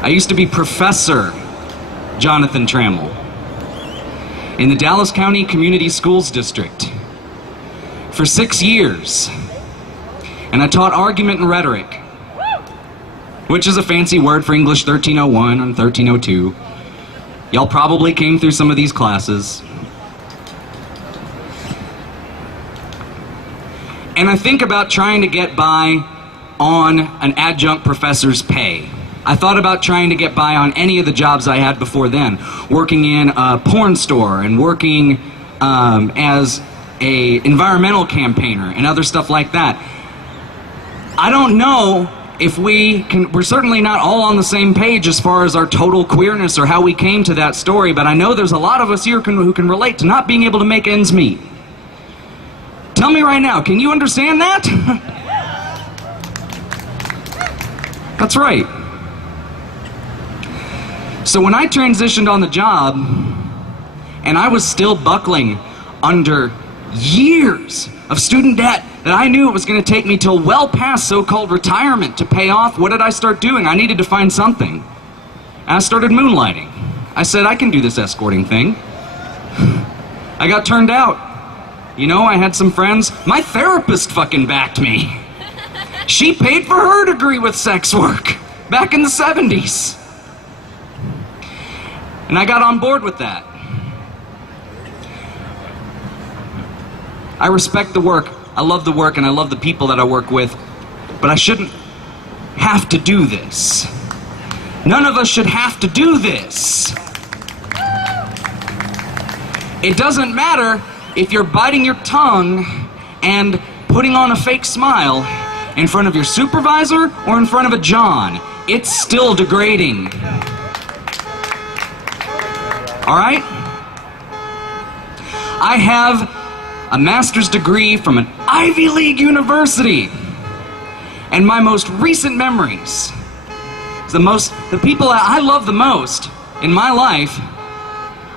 I used to be Professor Jonathan Trammell in the Dallas County Community Schools District for 6 years. And I taught argument and rhetoric, which is a fancy word for English 1301 and 1302. Y'all probably came through some of these classes. And I think about trying to get by on an adjunct professor's pay. I thought about trying to get by on any of the jobs I had before then, working in a porn store and working as a environmental campaigner and other stuff like that. I don't know if we're certainly not all on the same page as far as our total queerness or how we came to that story, but I know there's a lot of us here who can relate to not being able to make ends meet. Tell me right now, can you understand that? That's right. So when I transitioned on the job, and I was still buckling under years of student debt that I knew it was going to take me till well past so-called retirement to pay off, what did I start doing? I needed to find something. I started moonlighting. I said, I can do this escorting thing. I got turned out. You know, I had some friends. My therapist fucking backed me. She paid for her degree with sex work back in the 70s. And I got on board with that. I respect the work, I love the work, and I love the people that I work with, but I shouldn't have to do this. None of us should have to do this. It doesn't matter if you're biting your tongue and putting on a fake smile in front of your supervisor or in front of a John. It's still degrading. All right? I have a master's degree from an Ivy League university. And my most recent memories, the people that I love the most in my life,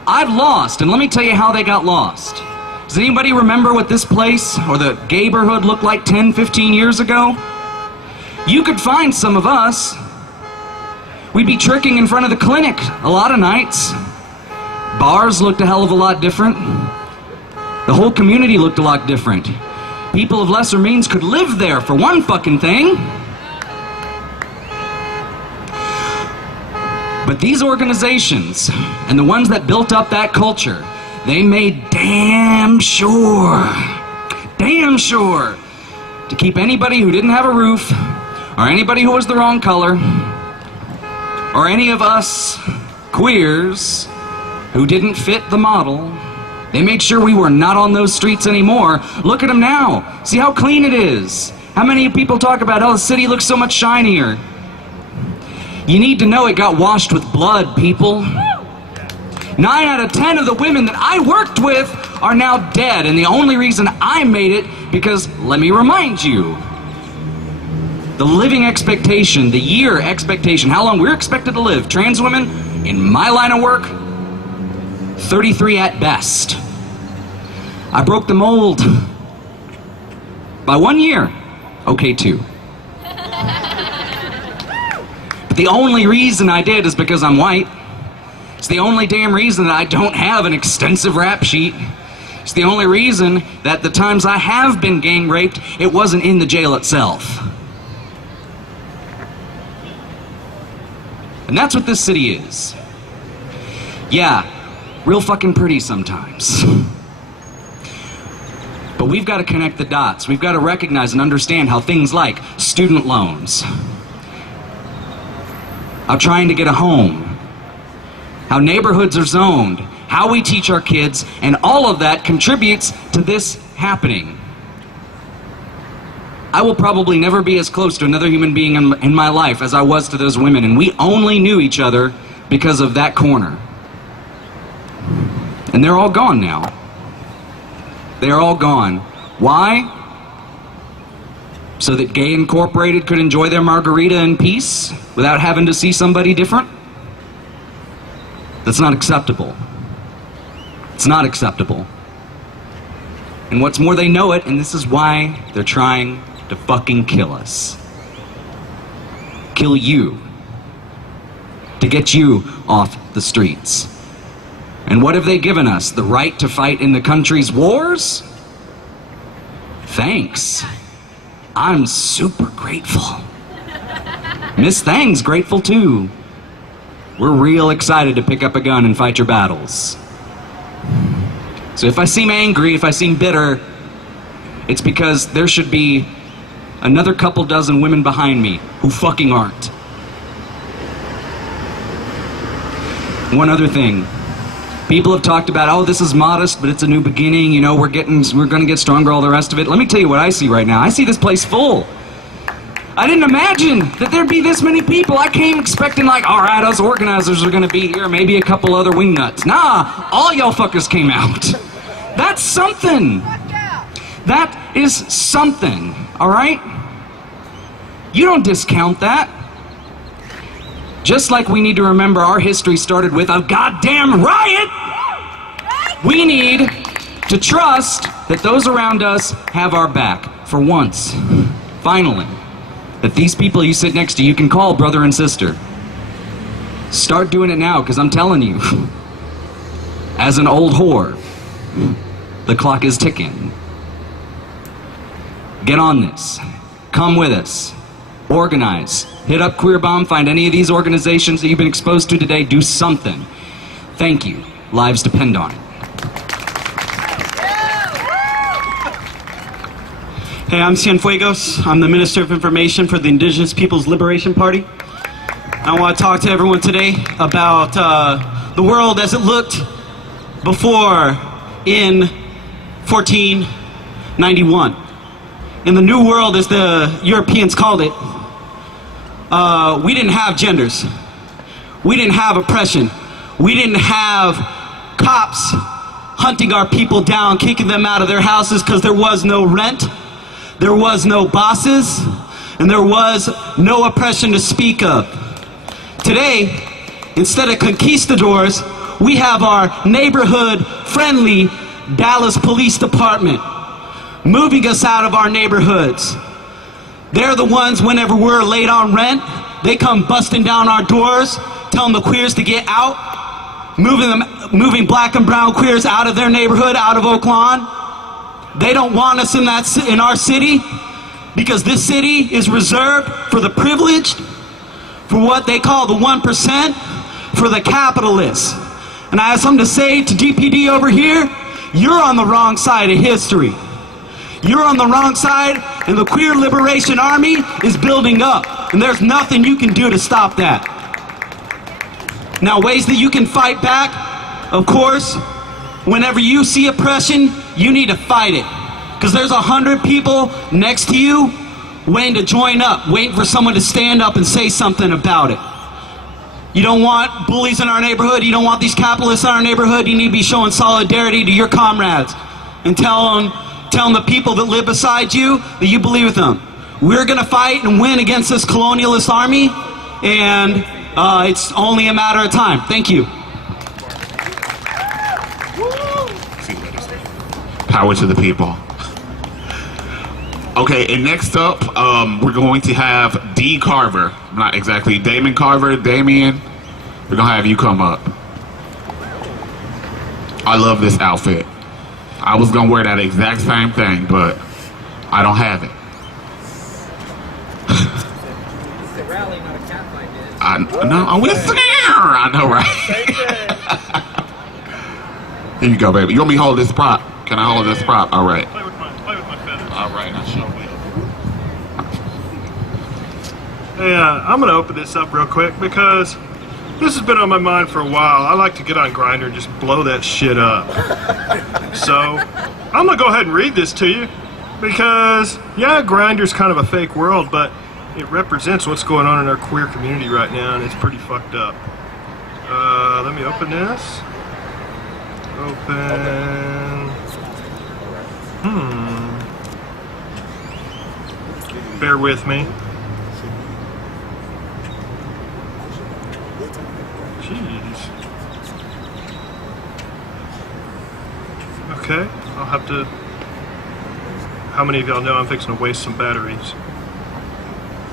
I've lost. And let me tell you how they got lost. Does anybody remember what this place or the gayborhood looked like 10, 15 years ago? You could find some of us. We'd be tricking in front of the clinic a lot of nights. Bars looked a hell of a lot different. The whole community looked a lot different. People of lesser means could live there, for one fucking thing. But these organizations, and the ones that built up that culture, they made damn sure to keep anybody who didn't have a roof, or anybody who was the wrong color, or any of us queers who didn't fit the model. They made sure we were not on those streets anymore. Look at them now. See how clean it is. How many people talk about, oh, the city looks so much shinier. You need to know it got washed with blood, people. 9 out of 10 of the women that I worked with are now dead, and the only reason I made it because, let me remind you, the living expectation, the year expectation, how long we're expected to live, trans women, in my line of work, 33 at best. I broke the mold by 1 year. Okay, 2. But the only reason I did is because I'm white. It's the only damn reason that I don't have an extensive rap sheet. It's the only reason that the times I have been gang raped, it wasn't in the jail itself. And that's what this city is. Yeah, real fucking pretty sometimes. But we've got to connect the dots. We've got to recognize and understand how things like student loans, how trying to get a home, how neighborhoods are zoned, how we teach our kids, and all of that contributes to this happening. I will probably never be as close to another human being in my life as I was to those women, and we only knew each other because of that corner. And they're all gone now. They are all gone. Why? So that Gay Incorporated could enjoy their margarita in peace without having to see somebody different? That's not acceptable. It's not acceptable. And what's more, they know it, and this is why they're trying to fucking kill us. Kill you. To get you off the streets. And what have they given us? The right to fight in the country's wars? Thanks. I'm super grateful. Miss Thang's grateful too. We're real excited to pick up a gun and fight your battles. So if I seem angry, if I seem bitter, it's because there should be another couple dozen women behind me who fucking aren't. One other thing. People have talked about, oh, this is modest, but it's a new beginning, you know, we're gonna get stronger, all the rest of it. Let me tell you what I see right now. I see this place full. I didn't imagine that there'd be this many people. I came expecting like, all right, us organizers are gonna be here, maybe a couple other wingnuts. Nah, all y'all fuckers came out. That's something. That is something, all right? You don't discount that. Just like we need to remember our history started with a goddamn riot, we need to trust that those around us have our back for once. Finally, that these people you sit next to, you can call brother and sister. Start doing it now, because I'm telling you, as an old whore, the clock is ticking. Get on this. Come with us. Organize. Hit up QueerBomb, find any of these organizations that you've been exposed to today, do something. Thank you. Lives depend on it. Hey, I'm Cienfuegos. I'm the Minister of Information for the Indigenous Peoples Liberation Party. I want to talk to everyone today about the world as it looked before in 1491. In the New World, as the Europeans called it, we didn't have genders. We didn't have oppression. We didn't have cops hunting our people down, kicking them out of their houses because there was no rent, there was no bosses, and there was no oppression to speak of. Today, instead of conquistadors, we have our neighborhood-friendly Dallas Police Department moving us out of our neighborhoods. They're the ones, whenever we're late on rent, they come busting down our doors, telling the queers to get out, moving black and brown queers out of their neighborhood, out of Oak Lawn. They don't want us in our city because this city is reserved for the privileged, for what they call the 1%, for the capitalists. And I have something to say to DPD over here. You're on the wrong side of history. You're on the wrong side, and the Queer Liberation Army is building up, and there's nothing you can do to stop that. Now, ways that you can fight back, of course, whenever you see oppression, you need to fight it. Because there's 100 people next to you waiting to join up, waiting for someone to stand up and say something about it. You don't want bullies in our neighborhood. You don't want these capitalists in our neighborhood. You need to be showing solidarity to your comrades and telling the people that live beside you that you believe with them. We're going to fight and win against this colonialist army, and it's only a matter of time. Thank you. Power to the people. Okay, and next up, we're going to have D. Carver. Not exactly Damon Carver, Damien. We're gonna have you come up. I love this outfit. I was gonna wear that exact same thing, but I don't have it. It's a rally, not a catfight, bitch. I know, right? Here you go, baby. You want me to hold this prop? Can I hold this prop? All right. Play with my feathers. All right, I sure will. Hey, I'm gonna open this up real quick because this has been on my mind for a while. I like to get on Grindr and just blow that shit up. So, I'm gonna go ahead and read this to you because, yeah, Grindr's kind of a fake world, but it represents what's going on in our queer community right now, and it's pretty fucked up. Let me open this. Open. Bear with me. Jeez. Okay, I'll have to... How many of y'all know I'm fixing to waste some batteries?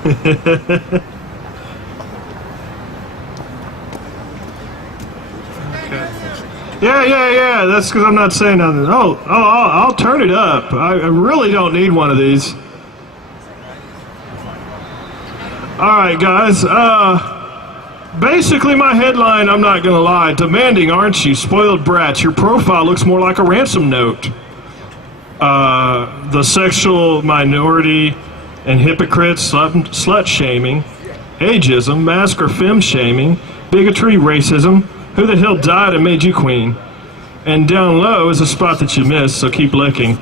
Okay. Yeah, that's because I'm not saying nothing. I'll turn it up. I really don't need one of these. Alright, guys, basically my headline, I'm not gonna lie, demanding, aren't you, spoiled brats? Your profile looks more like a ransom note. The sexual minority and hypocrites, slut shaming, ageism, mask or femme shaming, bigotry, racism. Who the hell died and made you queen? And down low is a spot that you missed, so keep licking.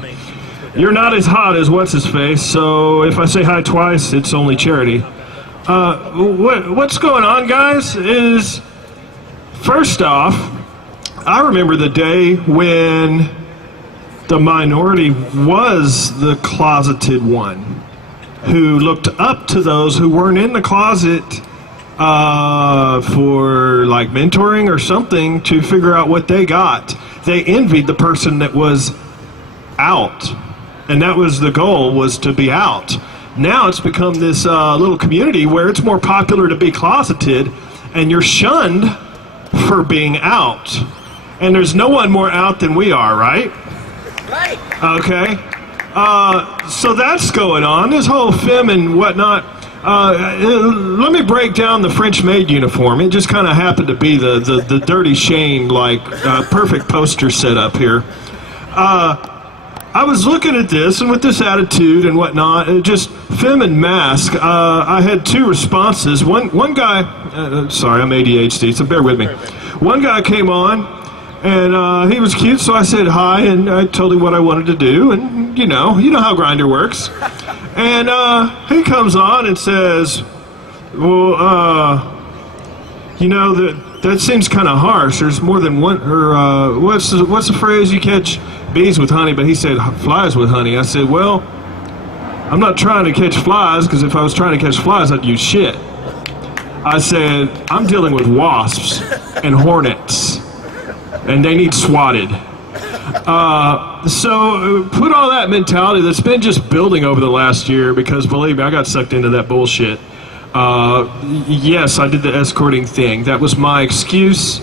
You're not as hot as what's his face, so if I say hi twice, it's only charity. What's going on, guys, is, first off, I remember the day when the minority was the closeted one, who looked up to those who weren't in the closet for, like, mentoring or something to figure out what they got. They envied the person that was out, and that was the goal, was to be out. Now it's become this little community where it's more popular to be closeted, and you're shunned for being out. And there's no one more out than we are, right? Right. Okay. So that's going on. This whole femme and whatnot. Let me break down the French maid uniform. It just kind of happened to be the dirty shame, like, perfect poster set up here. I was looking at this, and with this attitude and whatnot, just femme and mask, I had two responses. One guy, sorry, I'm ADHD, so bear with me. One guy came on, and he was cute, so I said hi, and I told him what I wanted to do, and you know how Grindr works. And he comes on and says, well, you know, that seems kind of harsh. There's more than one, or what's the phrase, you catch bees with honey, but he said flies with honey. I said, well, I'm not trying to catch flies, because if I was trying to catch flies, I'd use shit. I said, I'm dealing with wasps and hornets, and they need swatted. So put all that mentality that's been just building over the last year, because believe me, I got sucked into that bullshit. Yes, I did the escorting thing. That was my excuse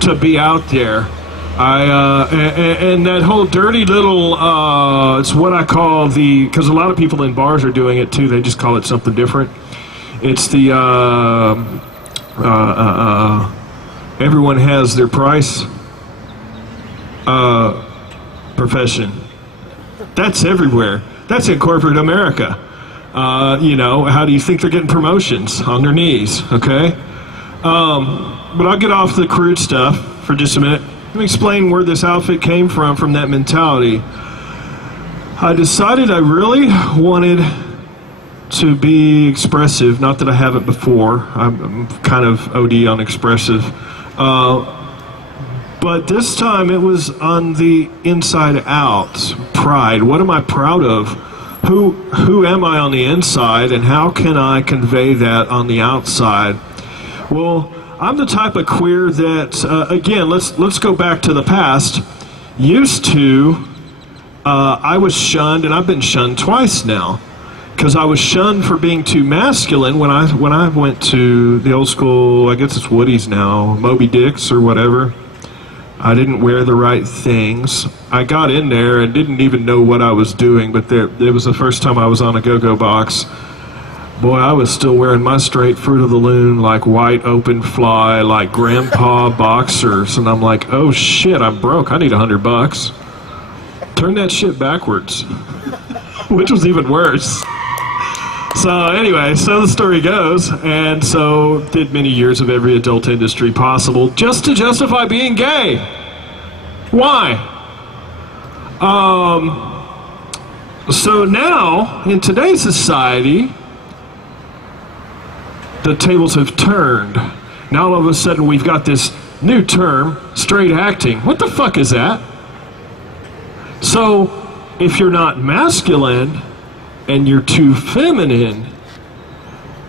to be out there. And that whole dirty little, it's what I call because a lot of people in bars are doing it too, they just call it something different. It's the, everyone has their price, profession. That's everywhere. That's in corporate America. You know, how do you think they're getting promotions? On their knees, okay? But I'll get off the crude stuff for just a minute. Let me explain where this outfit came from that mentality. I decided I really wanted to be expressive. Not that I haven't before. I'm kind of OD on expressive. But this time it was on the inside out. Pride. What am I proud of? Who am I on the inside, and how can I convey that on the outside? Well, I'm the type of queer that, again, let's go back to the past. Used to, I was shunned, and I've been shunned twice now, because I was shunned for being too masculine when I went to the old school, I guess it's Woody's now, Moby Dick's or whatever. I didn't wear the right things. I got in there and didn't even know what I was doing, but it was the first time I was on a go-go box. Boy, I was still wearing my straight Fruit of the Loom, like white open fly, like grandpa boxers, and I'm like, oh shit, I'm broke, I need $100. Turn that shit backwards, which was even worse. So anyway, so the story goes, and so did many years of every adult industry possible just to justify being gay. Why? So now, in today's society, the tables have turned. Now all of a sudden we've got this new term, straight acting. What the fuck is that? So, if you're not masculine, and you're too feminine,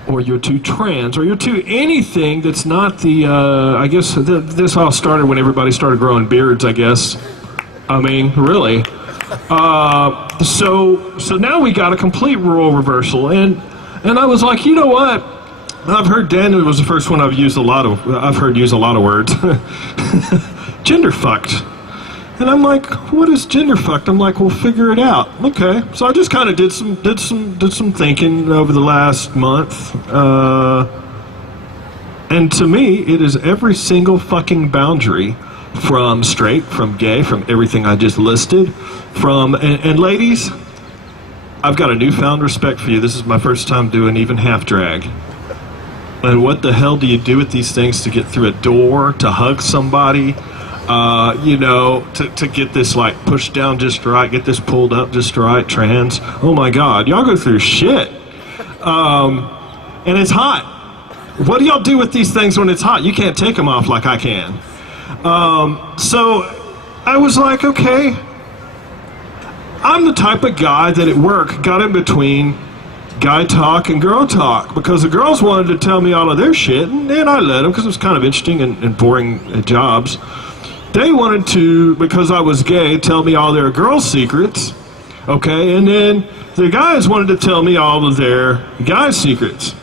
or you're too trans, or you're too anything that's not the, I guess this all started when everybody started growing beards, I guess. I mean, really. So now we got a complete role reversal, and I was like, you know what? I've heard Daniel was the first one I've heard use a lot of words. Gender fucked. And I'm like, what is gender fucked? I'm like, well, figure it out. Okay. So I just kind of did some thinking over the last month. And to me, it is every single fucking boundary, from straight, from gay, from everything I just listed, and ladies, I've got a newfound respect for you. This is my first time doing even half drag. And what the hell do you do with these things to get through a door, to hug somebody? You know, to get this like pushed down just right, get this pulled up just right, trans. Oh my God, y'all go through shit. And it's hot. What do y'all do with these things when it's hot? You can't take them off like I can. So I was like, okay, I'm the type of guy that at work got in between guy talk and girl talk, because the girls wanted to tell me all of their shit, and then I let them because it was kind of interesting and boring jobs. They wanted to, because I was gay, tell me all their girl secrets, okay? And then the guys wanted to tell me all of their guy secrets.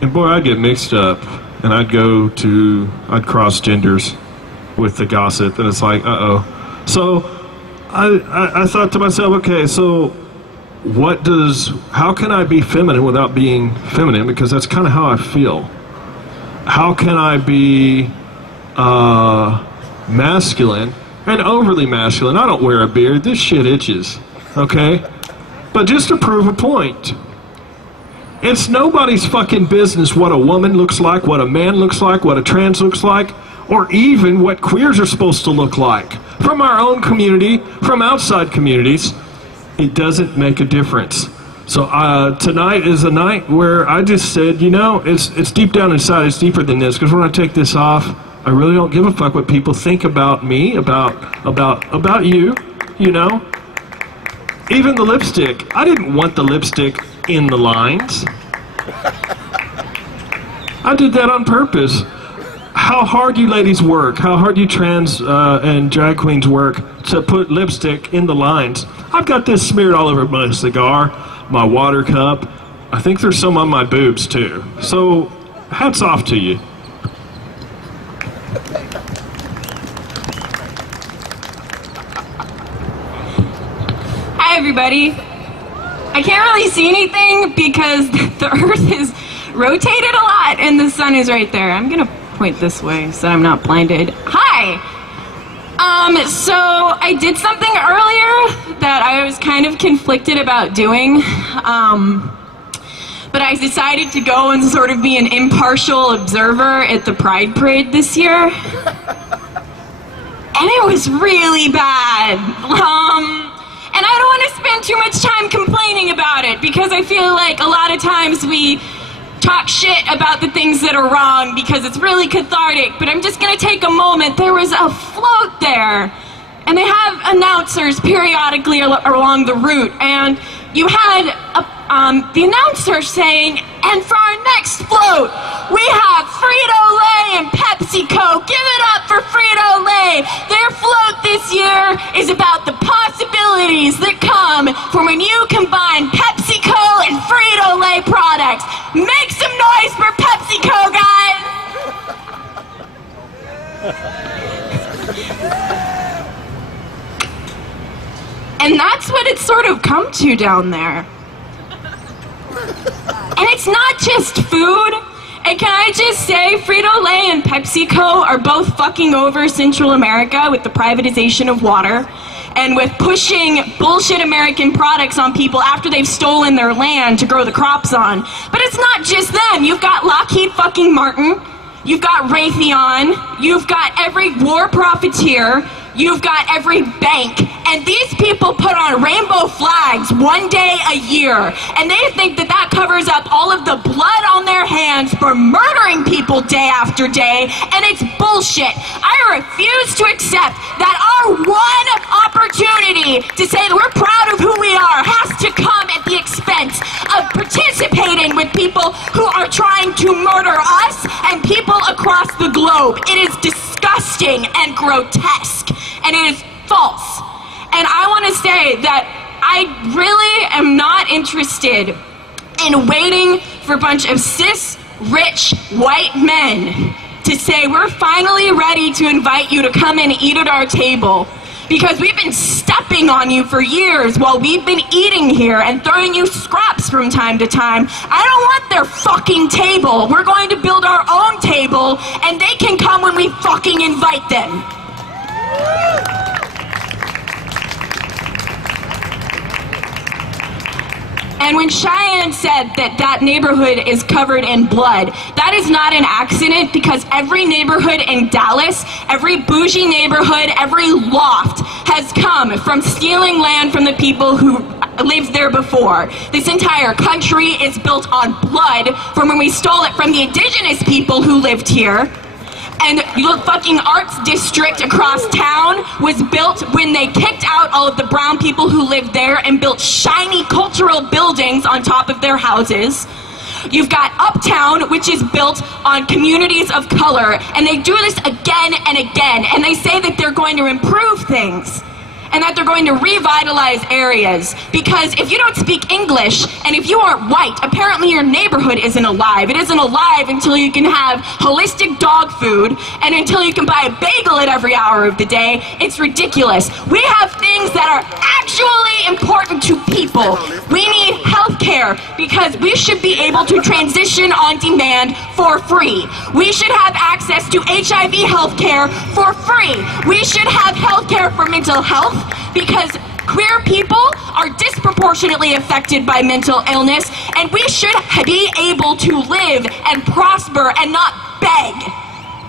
And boy, I'd get mixed up, and I'd cross genders with the gossip, and it's like, uh-oh. So I thought to myself, okay, so how can I be feminine without being feminine? Because that's kind of how I feel. How can I be masculine and overly masculine? I don't wear a beard. This shit itches, okay? But just to prove a point, it's nobody's fucking business what a woman looks like, what a man looks like, what a trans looks like, or even what queers are supposed to look like. From our own community, from outside communities, it doesn't make a difference. So tonight is a night where I just said, you know, it's deep down inside, it's deeper than this, because when I take this off, I really don't give a fuck what people think about me, about you, you know? Even the lipstick. I didn't want the lipstick in the lines. I did that on purpose. How hard you ladies work, how hard you trans and drag queens work to put lipstick in the lines. I've got this smeared all over my cigar, my water cup. I think there's some on my boobs too. So, hats off to you. Hi everybody. I can't really see anything because the earth is rotated a lot and the sun is right there. I'm gonna point this way so I'm not blinded. Hi! So I did something earlier that I was kind of conflicted about doing, but I decided to go and sort of be an impartial observer at the Pride Parade this year. And it was really bad. And I don't want to spend too much time complaining about about it because I feel like a lot of times we talk shit about the things that are wrong because it's really cathartic, but I'm just gonna take a moment. There was a float there, and they have announcers periodically along the route, and you had the announcer saying, and for our next float, we have Frito-Lay and PepsiCo. Give it up for Frito-Lay. Their float this year is about the possibilities that come from when you combine PepsiCo and Frito-Lay products. Make some noise for PepsiCo, guys! And that's what it's sort of come to down there. And it's not just food. And can I just say, Frito-Lay and PepsiCo are both fucking over Central America with the privatization of water and with pushing bullshit American products on people after they've stolen their land to grow the crops on. But it's not just them. You've got Lockheed fucking Martin. You've got Raytheon. You've got every war profiteer. You've got every bank, and these people put on rainbow flags one day a year, and they think that that covers up all of the blood on their hands for murdering people day after day, and it's bullshit. I refuse to accept that our one opportunity to say that we're proud of who we are has to come at the expense of participating with people who are trying to murder us and people across the globe. It is disgusting and grotesque. And it is false. And I want to say that I really am not interested in waiting for a bunch of cis, rich, white men to say, we're finally ready to invite you to come and eat at our table. Because we've been stepping on you for years while we've been eating here and throwing you scraps from time to time. I don't want their fucking table. We're going to build our own table, and they can come when we fucking invite them. And when Cheyenne said that that neighborhood is covered in blood, that is not an accident, because every neighborhood in Dallas, every bougie neighborhood, every loft has come from stealing land from the people who lived there before. This entire country is built on blood from when we stole it from the indigenous people who lived here. And the fucking arts district across town was built when they kicked out all of the brown people who lived there and built shiny cultural buildings on top of their houses. You've got Uptown, which is built on communities of color, and they do this again and again, and they say that they're going to improve things and that they're going to revitalize areas, because if you don't speak English and if you aren't white, apparently your neighborhood isn't alive. It isn't alive until you can have holistic dog food and until you can buy a bagel at every hour of the day. It's ridiculous. We have things that are actually important to people. We need health care because we should be able to transition on demand for free. We should have access to HIV health care for free. We should have health care for mental health, because queer people are disproportionately affected by mental illness, and we should be able to live and prosper and not beg.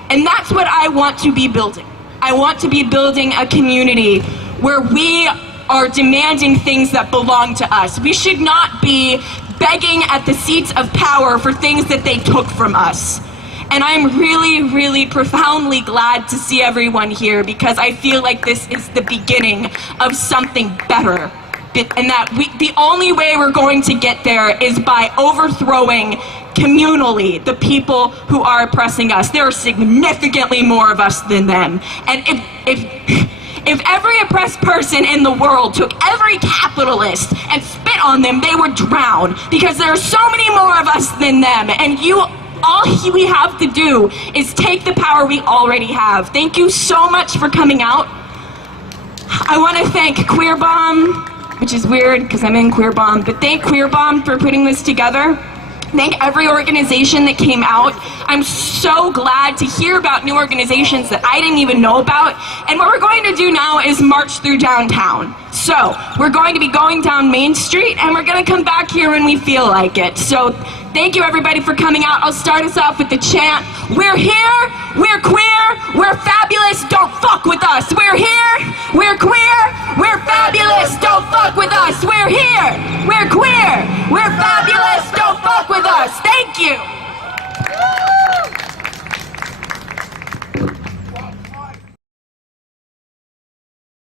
And that's what I want to be building. I want to be building a community where we are demanding things that belong to us. We should not be begging at the seats of power for things that they took from us. And I'm really, really profoundly glad to see everyone here, because I feel like this is the beginning of something better. And that the only way we're going to get there is by overthrowing communally the people who are oppressing us. There are significantly more of us than them. And if every oppressed person in the world took every capitalist and spit on them, they would drown, because there are so many more of us than them. And all we have to do is take the power we already have. Thank you so much for coming out. I want to thank QueerBomb, which is weird because I'm in QueerBomb, but thank QueerBomb for putting this together. Thank every organization that came out. I'm so glad to hear about new organizations that I didn't even know about. And what we're going to do now is march through downtown. So we're going to be going down Main Street, and we're going to come back here when we feel like it. So thank you everybody for coming out. I'll start us off with the chant. We're here, we're queer, we're fabulous, don't fuck with us. We're here, we're queer,